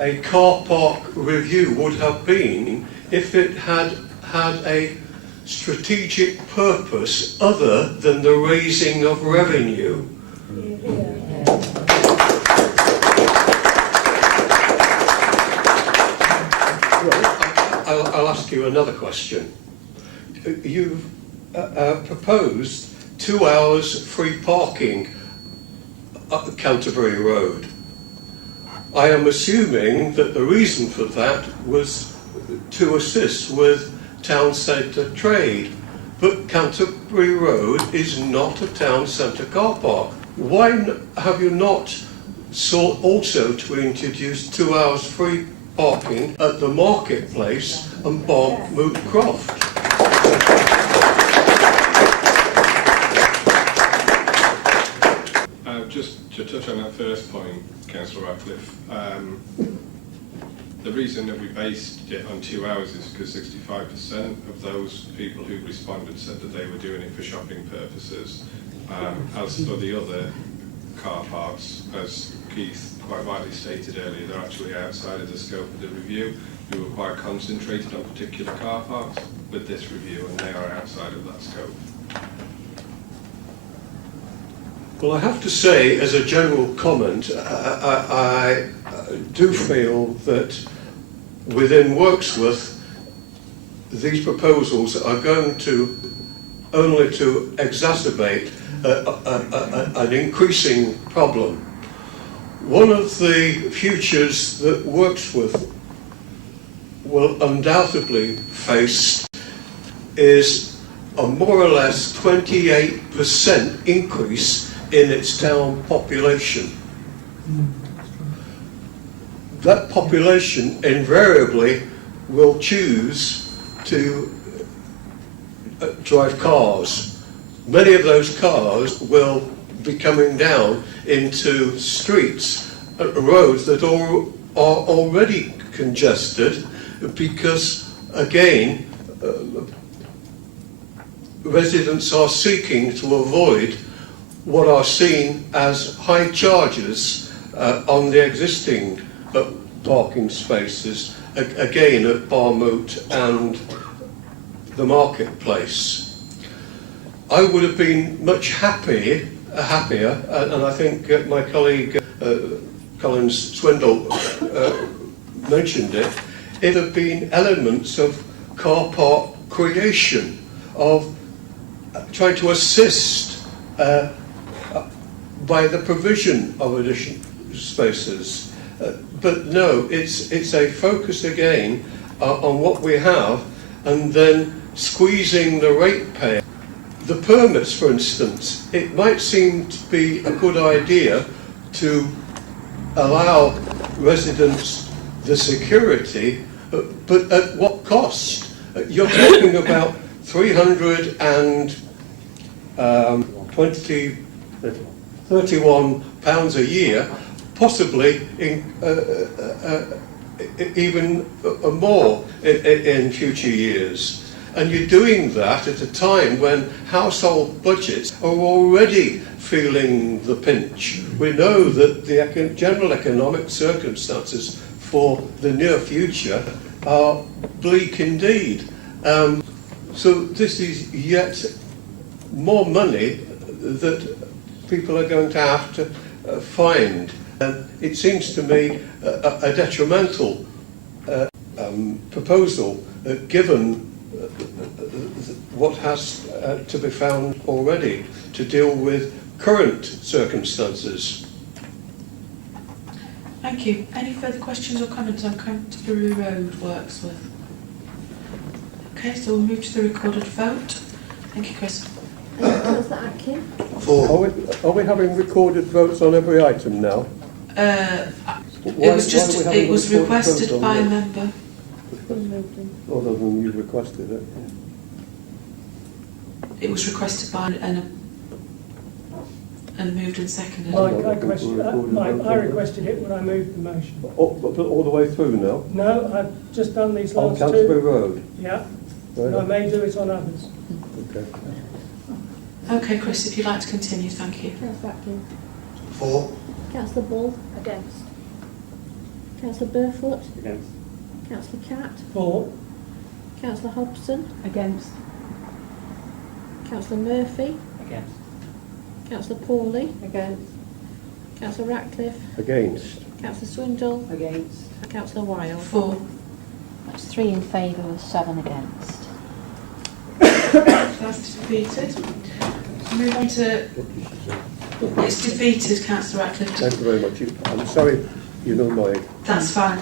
a car park review would have been if it had had a strategic purpose other than the raising of revenue? I'll ask you another question. You've proposed 2 hours free parking up Canterbury Road. I am assuming that the reason for that was to assist with town centre trade. But Canterbury Road is not a town centre car park. Why have you not sought also to introduce 2 hours free parking at the marketplace and Barmoot Croft? Just to touch on that first point, Councillor Ratcliffe, the reason that we based it on 2 hours is because 65% of those people who responded said that they were doing it for shopping purposes. As for the other car parks, as Keith quite rightly stated earlier, they're actually outside of the scope of the review. We were quite concentrated on particular car parks with this review, and they are outside of that scope. Well, I have to say, as a general comment, I do feel that within Wirksworth, these proposals are going to only to exacerbate an increasing problem. One of the futures that Wirksworth will undoubtedly face is a more or less 28% increase in its town population. That population invariably will choose to drive cars. Many of those cars will be coming down into streets, roads that are already congested because, again, residents are seeking to avoid what are seen as high charges on the existing parking spaces, again at Barmoot and the marketplace. I would have been much happier, and I think my colleague Collins Swindle mentioned it, it had been elements of car park creation, of trying to assist by the provision of additional spaces. But no, it's a focus again on what we have and then squeezing the ratepayer. The permits, for instance, it might seem to be a good idea to allow residents the security, but at what cost? You're talking about £331 a year, possibly even more in future years. And you're doing that at a time when household budgets are already feeling the pinch. We know that the general economic circumstances for the near future are bleak indeed. So this is yet more money that people are going to have to find. And it seems to me a detrimental proposal given what has to be found already to deal with current circumstances. Thank you. Any further questions or comments on Canterbury Road, Wirksworth? Okay, so we'll move to the recorded vote. Thank you, Chris. Councillor Atkin? Are we having recorded votes on every item now? It was requested by a member. Other than you requested it. It was requested by and moved and seconded. I requested it when I moved the motion. All the way through now? No, I've just done these last on Canterbury Road? Yeah, right. And I may do it on others. Okay. Okay, Chris, if you'd like to continue, thank you. Councillor Atkin? For. Councillor Bull? Against. Councillor Burfoot? Against. Councillor Catt? For. Councillor Hobson? Against. Councillor Murphy? Against. Councillor Pawley? Against. Councillor Ratcliffe? Against. Councillor Swindle? Against. Councillor Wilde? For. That's 3 in favour, 7 against. That's defeated. Move on to... It's defeated, Councillor Ratcliffe. Thank you very much. I'm sorry You know my... That's fine.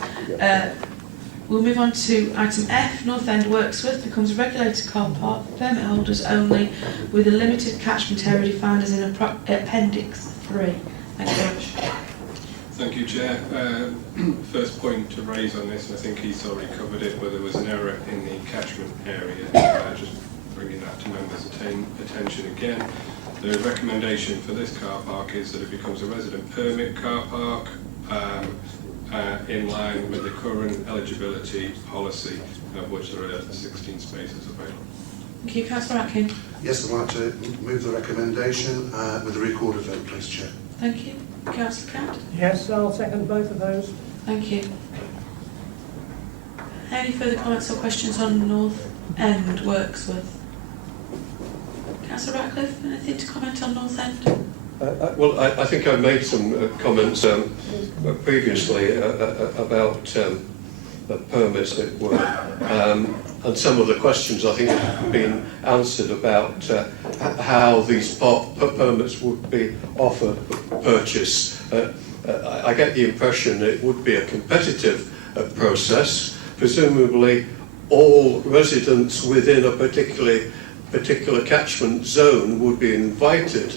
We'll move on to item F. North End Wirksworth becomes a regulated car park for permit holders only, with a limited catchment area defined as in Appendix 3. Thank you very much. Thank you, Chair. First point to raise on this, and I think he's already covered it, where there was an error in the catchment area. Just bringing that to members' attention again. The recommendation for this car park is that it becomes a resident permit car park, in line with the current eligibility policy, of which there are 16 spaces available. Thank you, Councillor Atkin. Yes, I'd like to move the recommendation with a recorded vote, please, Chair. Thank you. Councillor Catt. Yes, I'll second both of those. Thank you. Any further comments or questions on North End Wirksworth? Councillor Ratcliffe, anything to comment on North End? Well, I think I made some comments previously about permits that were, and some of the questions I think have been answered about how these permits would be offered purchase. I get the impression it would be a competitive process. Presumably, all residents within a particular catchment zone would be invited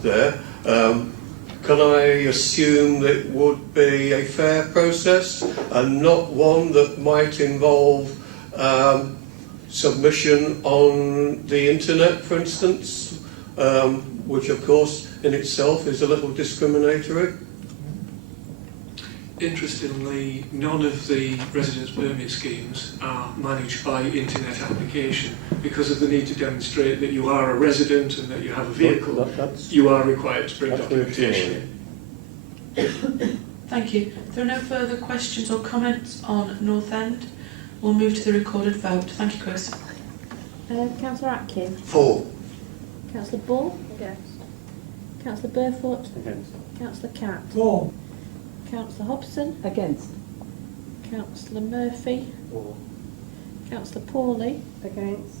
there. Can I assume that it would be a fair process and not one that might involve submission on the internet, for instance, which of course in itself is a little discriminatory? Interestingly, none of the residence permit schemes are managed by internet application. Because of the need to demonstrate that you are a resident and that you have a vehicle, you are required to bring documentation in. Thank you. If there are no further questions or comments on North End, we'll move to the recorded vote. Thank you, Chris. Councillor Atkin. For. Councillor Ball. Against. Councillor Burfoot. Against. Councillor Catt. For. Councillor Hobson. Against. Councillor Murphy. For. Councillor Pawley. Against.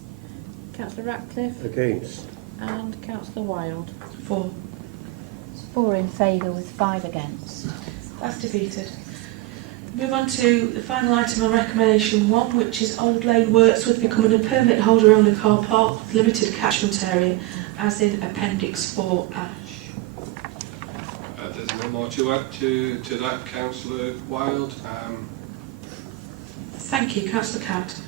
Councillor Ratcliffe. Against. And Councillor Wilde. 4. 4 in favour with 5 against. That's defeated. Move on to the final item on recommendation 1, which is Old Lane Wirksworth becoming a permit holder only car park with limited catchment area, as in Appendix 4 Ash. There's no more to add to that, Councillor Wilde. Thank you, Councillor Catt.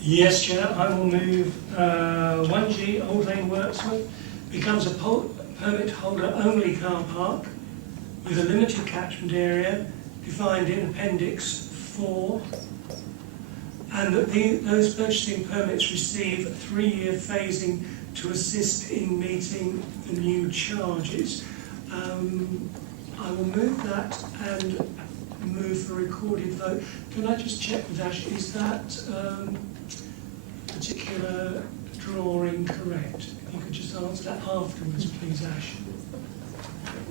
Yes, Chair, I will move 1G Old Lane Wirksworth becomes a permit holder only car park with a limited catchment area defined in Appendix 4, and that those purchasing permits receive a 3-year phasing to assist in meeting the new charges. I will move that and move for recorded vote. Can I just check with Ash, is that particular drawing correct? If you could just answer that afterwards, please, Ash.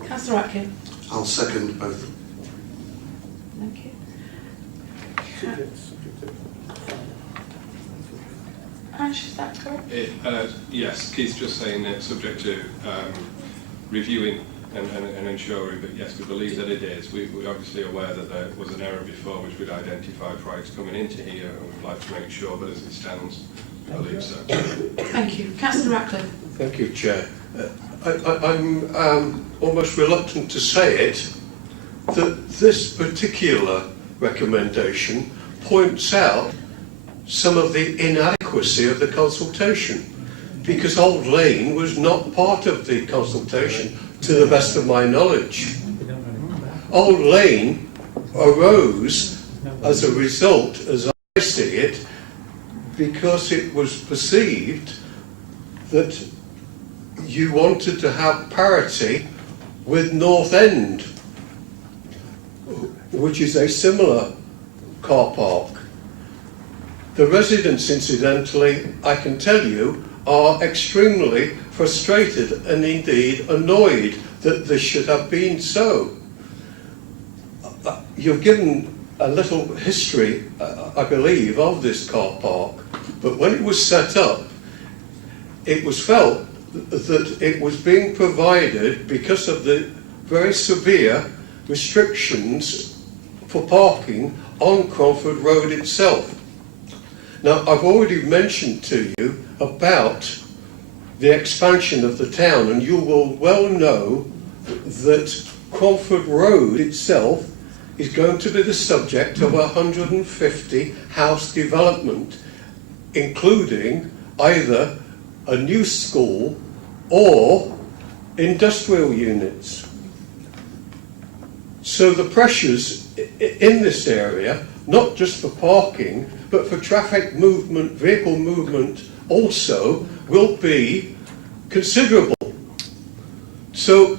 Councillor Atkin. I'll second both. Thank you. Ash, is that correct? Yes, Keith's just saying that subject to reviewing and ensuring, but yes, we believe that it is. We're obviously aware that there was an error before which we'd identified prior to coming into here, and we'd like to make sure, but as it stands, we believe so. Thank you. Councillor Ratcliffe. Thank you, Chair. I'm almost reluctant to say it, that this particular recommendation points out some of the inadequacy of the consultation, because Old Lane was not part of the consultation to the best of my knowledge. Old Lane arose as a result, as I see it, because it was perceived that you wanted to have parity with North End, which is a similar car park. The residents, incidentally, I can tell you, are extremely frustrated and indeed annoyed that this should have been so. You've given a little history, I believe, of this car park, but when it was set up, it was felt that it was being provided because of the very severe restrictions for parking on Cromford Road itself. Now, I've already mentioned to you about the expansion of the town, and you will well know that Cromford Road itself is going to be the subject of a 150 house development, including either a new school or industrial units. So the pressures in this area, not just for parking, but for traffic movement, vehicle movement also, will be considerable. So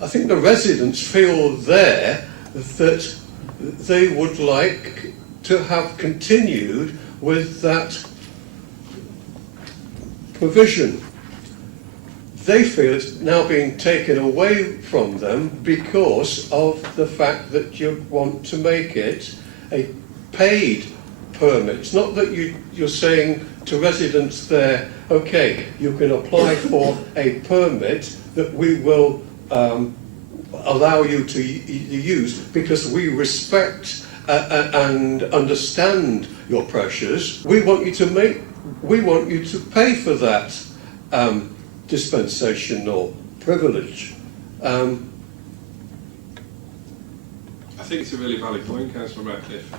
I think the residents feel there that they would like to have continued with that provision. They feel it's now being taken away from them because of the fact that you want to make it a paid permit. It's not that you're saying to residents there, okay, you can apply for a permit that we will allow you to use because we respect and understand your pressures. We want you to pay for that dispensation or privilege. I think it's a really valid point, Councillor Ratcliffe.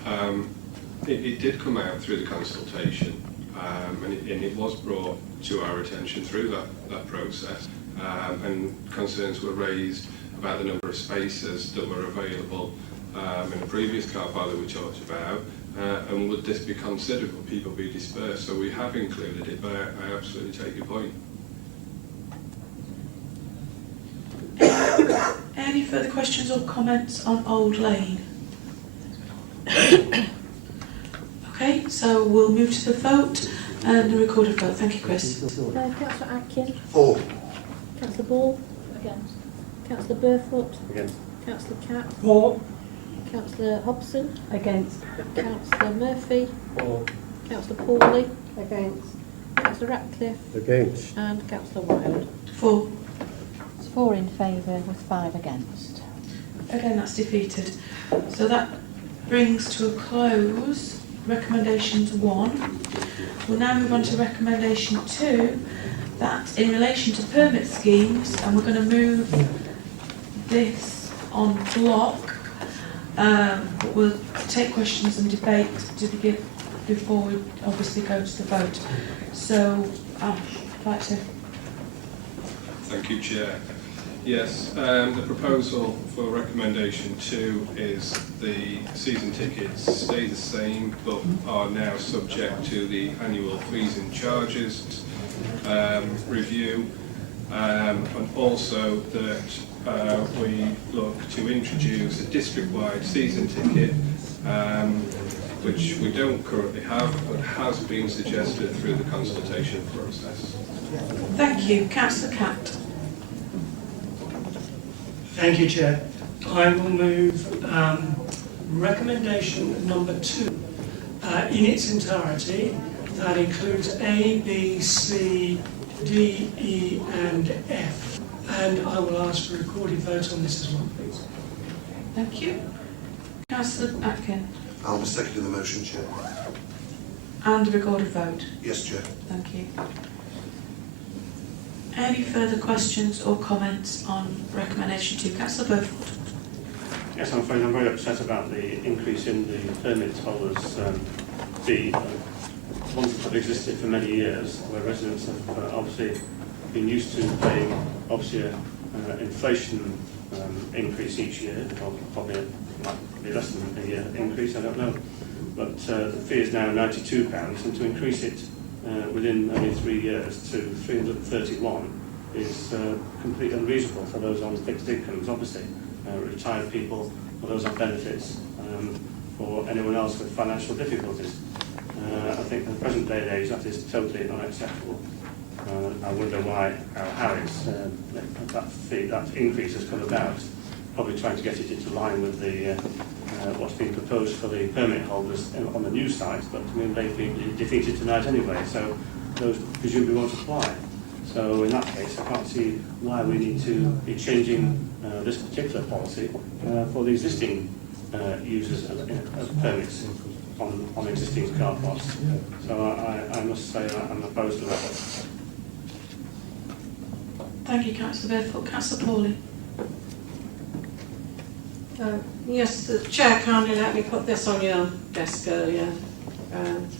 It did come out through the consultation, and it was brought to our attention through that process, and concerns were raised about the number of spaces that were available in the previous car park that we talked about, and would this be considered, would people be dispersed? So we have included it, but I absolutely take your point. Any further questions or comments on Old Lane? Okay, so we'll move to the vote and the recorded vote. Thank you, Chris. Councillor Atkin. For. Councillor Ball. Against. Councillor Burfoot. Against. Councillor Catt. For. Councillor Hobson. Against. Councillor Murphy. For. Councillor Pawley. Against. Councillor Ratcliffe. Against. And Councillor Wilde. For. It's 4 in favour with 5 against. Again, that's defeated. So that brings to a close recommendations 1. We'll now move on to recommendation 2. That in relation to permit schemes, and we're going to move this on block. But we'll take questions and debate to begin before we obviously go to the vote. So, I'd like to. Thank you, Chair. Yes, the proposal for recommendation 2 is the season tickets stay the same but are now subject to the annual fees and charges review, and also that we look to introduce a district-wide season ticket, which we don't currently have but has been suggested through the consultation process. Thank you. Councillor Catt. Thank you, Chair. I will move recommendation number 2 in its entirety. That includes A, B, C, D, E and F. And I will ask for a recorded vote on this as well, please. Thank you. Councillor Atkin. I'll be seconding the motion, Chair. And a recorded vote. Yes, Chair. Thank you. Any further questions or comments on recommendation 2? Councillor Burfoot. Yes, I'm afraid I'm very upset about the increase in the permit holders' fee. Ones that have existed for many years, where residents have obviously been used to paying obviously an inflation increase each year, or probably might be less than a year increase, I don't know. But the fee is now £92, and to increase it within only 3 years to 331 is completely unreasonable for those on fixed incomes, obviously, retired people, or those on benefits, or anyone else with financial difficulties. I think in the present day and age that is totally unacceptable. I wonder why, how it's that increase has come about. Probably trying to get it into line with the what's been proposed for the permit holders on the new site, but I mean they've been defeated tonight anyway, so those presumably won't apply. So in that case, I can't see why we need to be changing this particular policy for the existing users of permits on existing car parks. So I must say I'm opposed to that. Thank you, Councillor Barefoot. Councillor Pawley. Yes, the Chair kindly let me put this on your desk earlier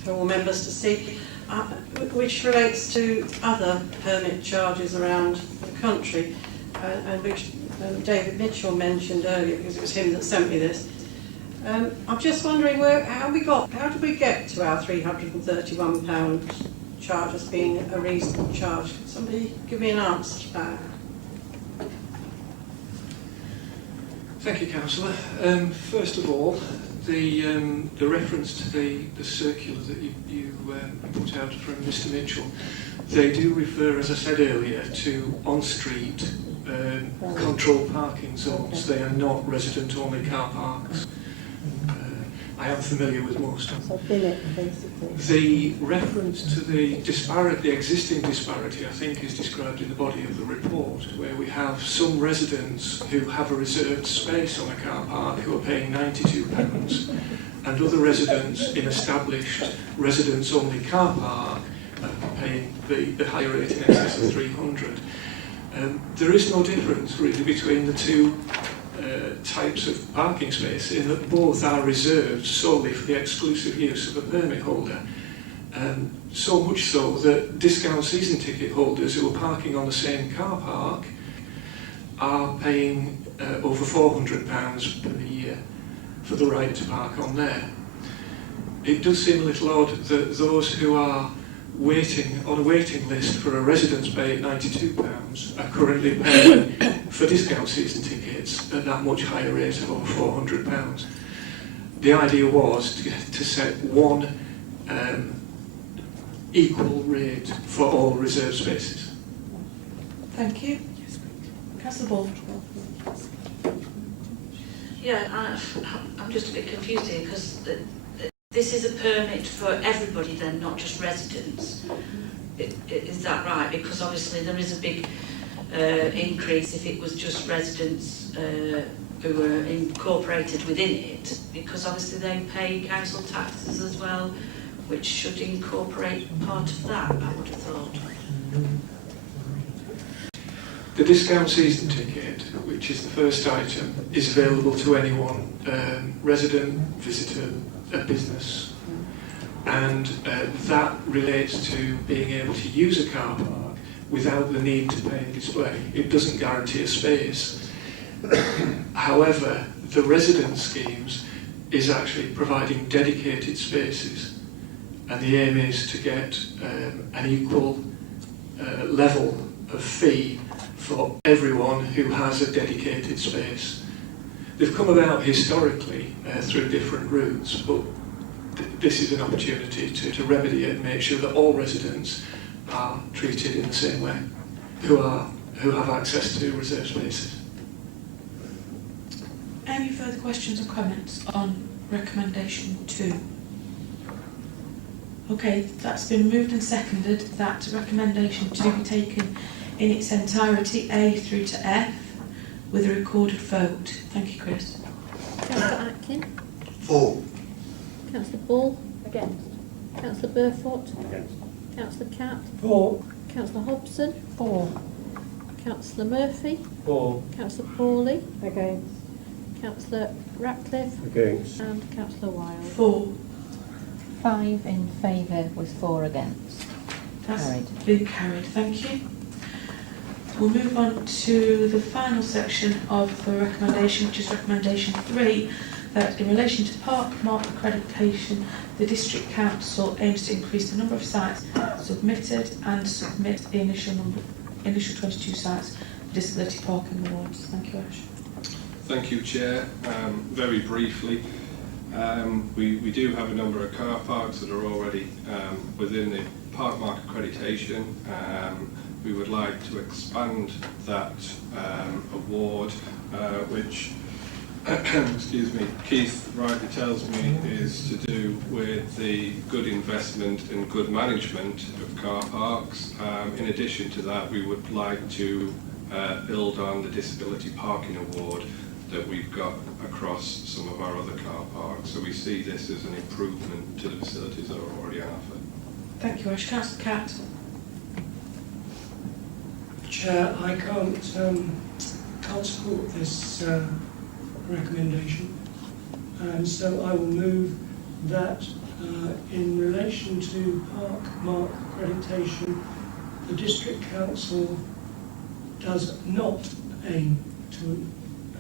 for all members to see, which relates to other permit charges around the country, and which David Mitchell mentioned earlier, because it was him that sent me this. I'm just wondering how did we get to our £331 charge as being a reasonable charge? Can somebody give me an answer to that? Thank you, Councillor. First of all, the reference to the circular that you put out from Mr Mitchell, they do refer, as I said earlier, to on-street controlled parking zones. They are not resident-only car parks. I am familiar with most of them. So billet, basically. The reference to the existing disparity, I think, is described in the body of the report, where we have some residents who have a reserved space on a car park who are paying £92, and other residents in established residents-only car park are paying the higher rate in excess of £300. There is no difference really between the two types of parking space, in that both are reserved solely for the exclusive use of a permit holder. So much so that discount season ticket holders who are parking on the same car park are paying over £400 per year for the right to park on there. It does seem a little odd that those who are waiting on a waiting list for a residence bay at £92 are currently paying for discount season tickets at that much higher rate of over £400. The idea was to set one equal rate for all reserved spaces. Thank you. Councillor Ball. Yeah, I'm just a bit confused here, because this is a permit for everybody then, not just residents. Is that right? Because obviously there is a big increase if it was just residents who were incorporated within it, because obviously they pay council taxes as well, which should incorporate part of that, I would have thought. The discount season ticket, which is the first item, is available to anyone, resident, visitor, a business, and that relates to being able to use a car park without the need to pay a display. It doesn't guarantee a space. However, the resident schemes is actually providing dedicated spaces, and the aim is to get an equal level of fee for everyone who has a dedicated space. They've come about historically through different routes, but this is an opportunity to remedy it and make sure that all residents are treated in the same way, who have access to reserved spaces. Any further questions or comments on recommendation 2? Okay, that's been moved and seconded that recommendation 2 be taken in its entirety, A through to F, with a recorded vote. Thank you, Chris. Councillor Atkin? For. Councillor Ball? Against. Councillor Barefoot? Against. Councillor Catt? For. Councillor Hobson? For. Councillor Murphy? For. Councillor Pawley? Against. Councillor Ratcliffe? Against. And Councillor Wilde? 4. 5 in favour with 4 against. That's Carried. been carried. Thank you. We'll move on to the final section of the recommendation, which is recommendation 3, that in relation to park mark accreditation, the District Council aims to increase the number of sites submitted and submit the initial 22 sites for disability parking awards. Thank you, Ash. Thank you, Chair. Very briefly, we do have a number of car parks that are already within the park mark accreditation. We would like to expand that award, which excuse me, Keith rightly tells me is to do with the good investment and good management of car parks. In addition to that, we would like to build on the Disability Parking Award that we've got across some of our other car parks. So we see this as an improvement to the facilities that are already on offer. Thank you, Ash. Councillor Catt. Chair, I can't support this recommendation, and so I will move that in relation to park mark accreditation, the District Council does not aim to,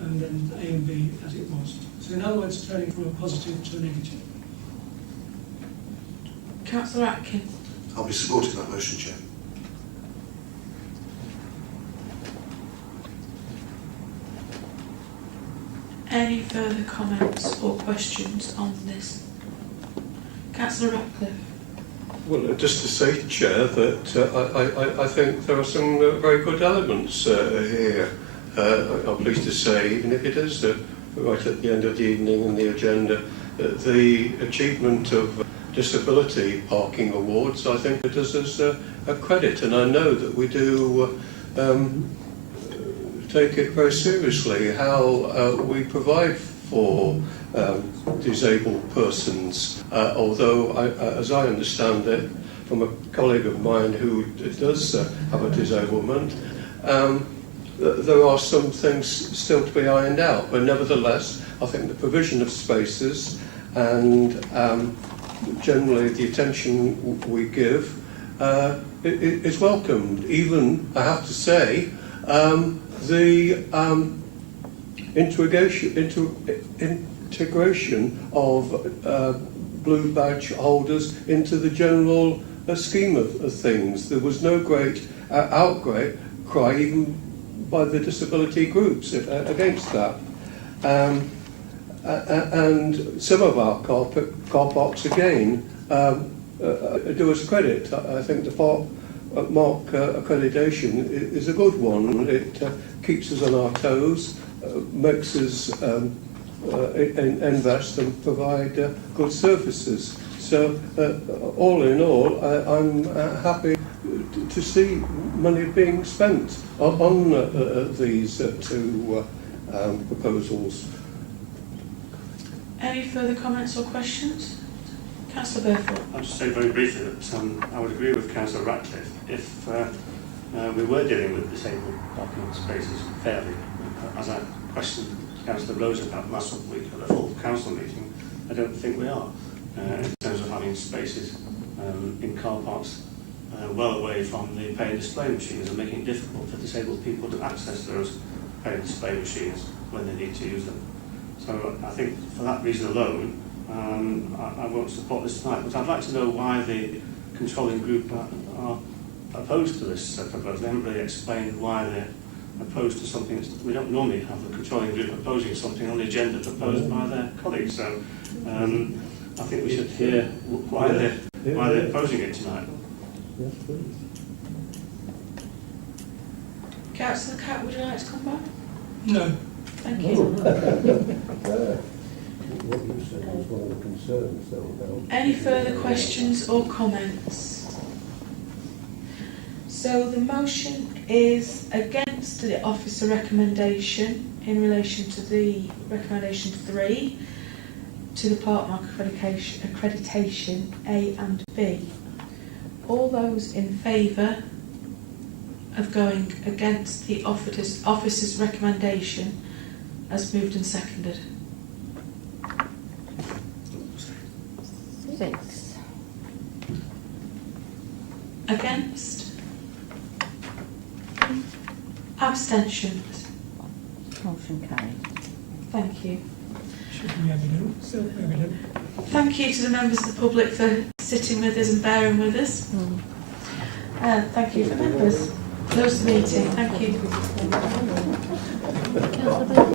and then A and B as it was. So in other words, turning from a positive to a negative. Councillor Atkin. I'll be supporting that motion, Chair. Any further comments or questions on this? Councillor Ratcliffe. Well, just to say, Chair, that I think there are some very good elements here. I'm pleased to say, even if it is right at the end of the evening in the agenda, the achievement of Disability Parking Awards, I think it does us a credit, and I know that we do take it very seriously how we provide for disabled persons, although as I understand it from a colleague of mine who does have a disablement, there are some things still to be ironed out, but nevertheless I think the provision of spaces and generally the attention we give is welcomed. Even, I have to say, the integration of blue badge holders into the general scheme of things. There was no great outcry even by the disability groups against that. And some of our car parks, again, do us credit. I think the park mark accreditation is a good one. It keeps us on our toes, makes us invest and provide good services. So all in all, I'm happy to see money being spent on these two proposals. Any further comments or questions? Councillor Burford. I'll just say very briefly that I would agree with Councillor Ratcliffe if we were dealing with disabled parking spaces fairly, as I questioned Councillor Rose about last week at a full council meeting. I don't think we are in terms of having spaces in car parks well away from the pay and display machines and making it difficult for disabled people to access those pay and display machines when they need to use them. So I think for that reason alone, I won't support this tonight, but I'd like to know why the controlling group are opposed to this proposal. They haven't really explained why they're opposed to something. We don't normally have the controlling group opposing something on the agenda proposed by their colleagues. So I think we should hear why they're opposing it tonight. Yes, please. Councillor Catt, would you like to come back? No. Thank you. What you said was one of the concerns, though. Any further questions or comments? So the motion is against the officer recommendation in relation to the recommendation 3 to the park mark accreditation A and B. All those in favour of going against the officer's recommendation as moved and seconded? 6. Against? Abstentions? Motion carried. Thank you. Should be evident, self-evident. Thank you to the members of the public for sitting with us and bearing with us. Thank you for members. Close the meeting. Thank you.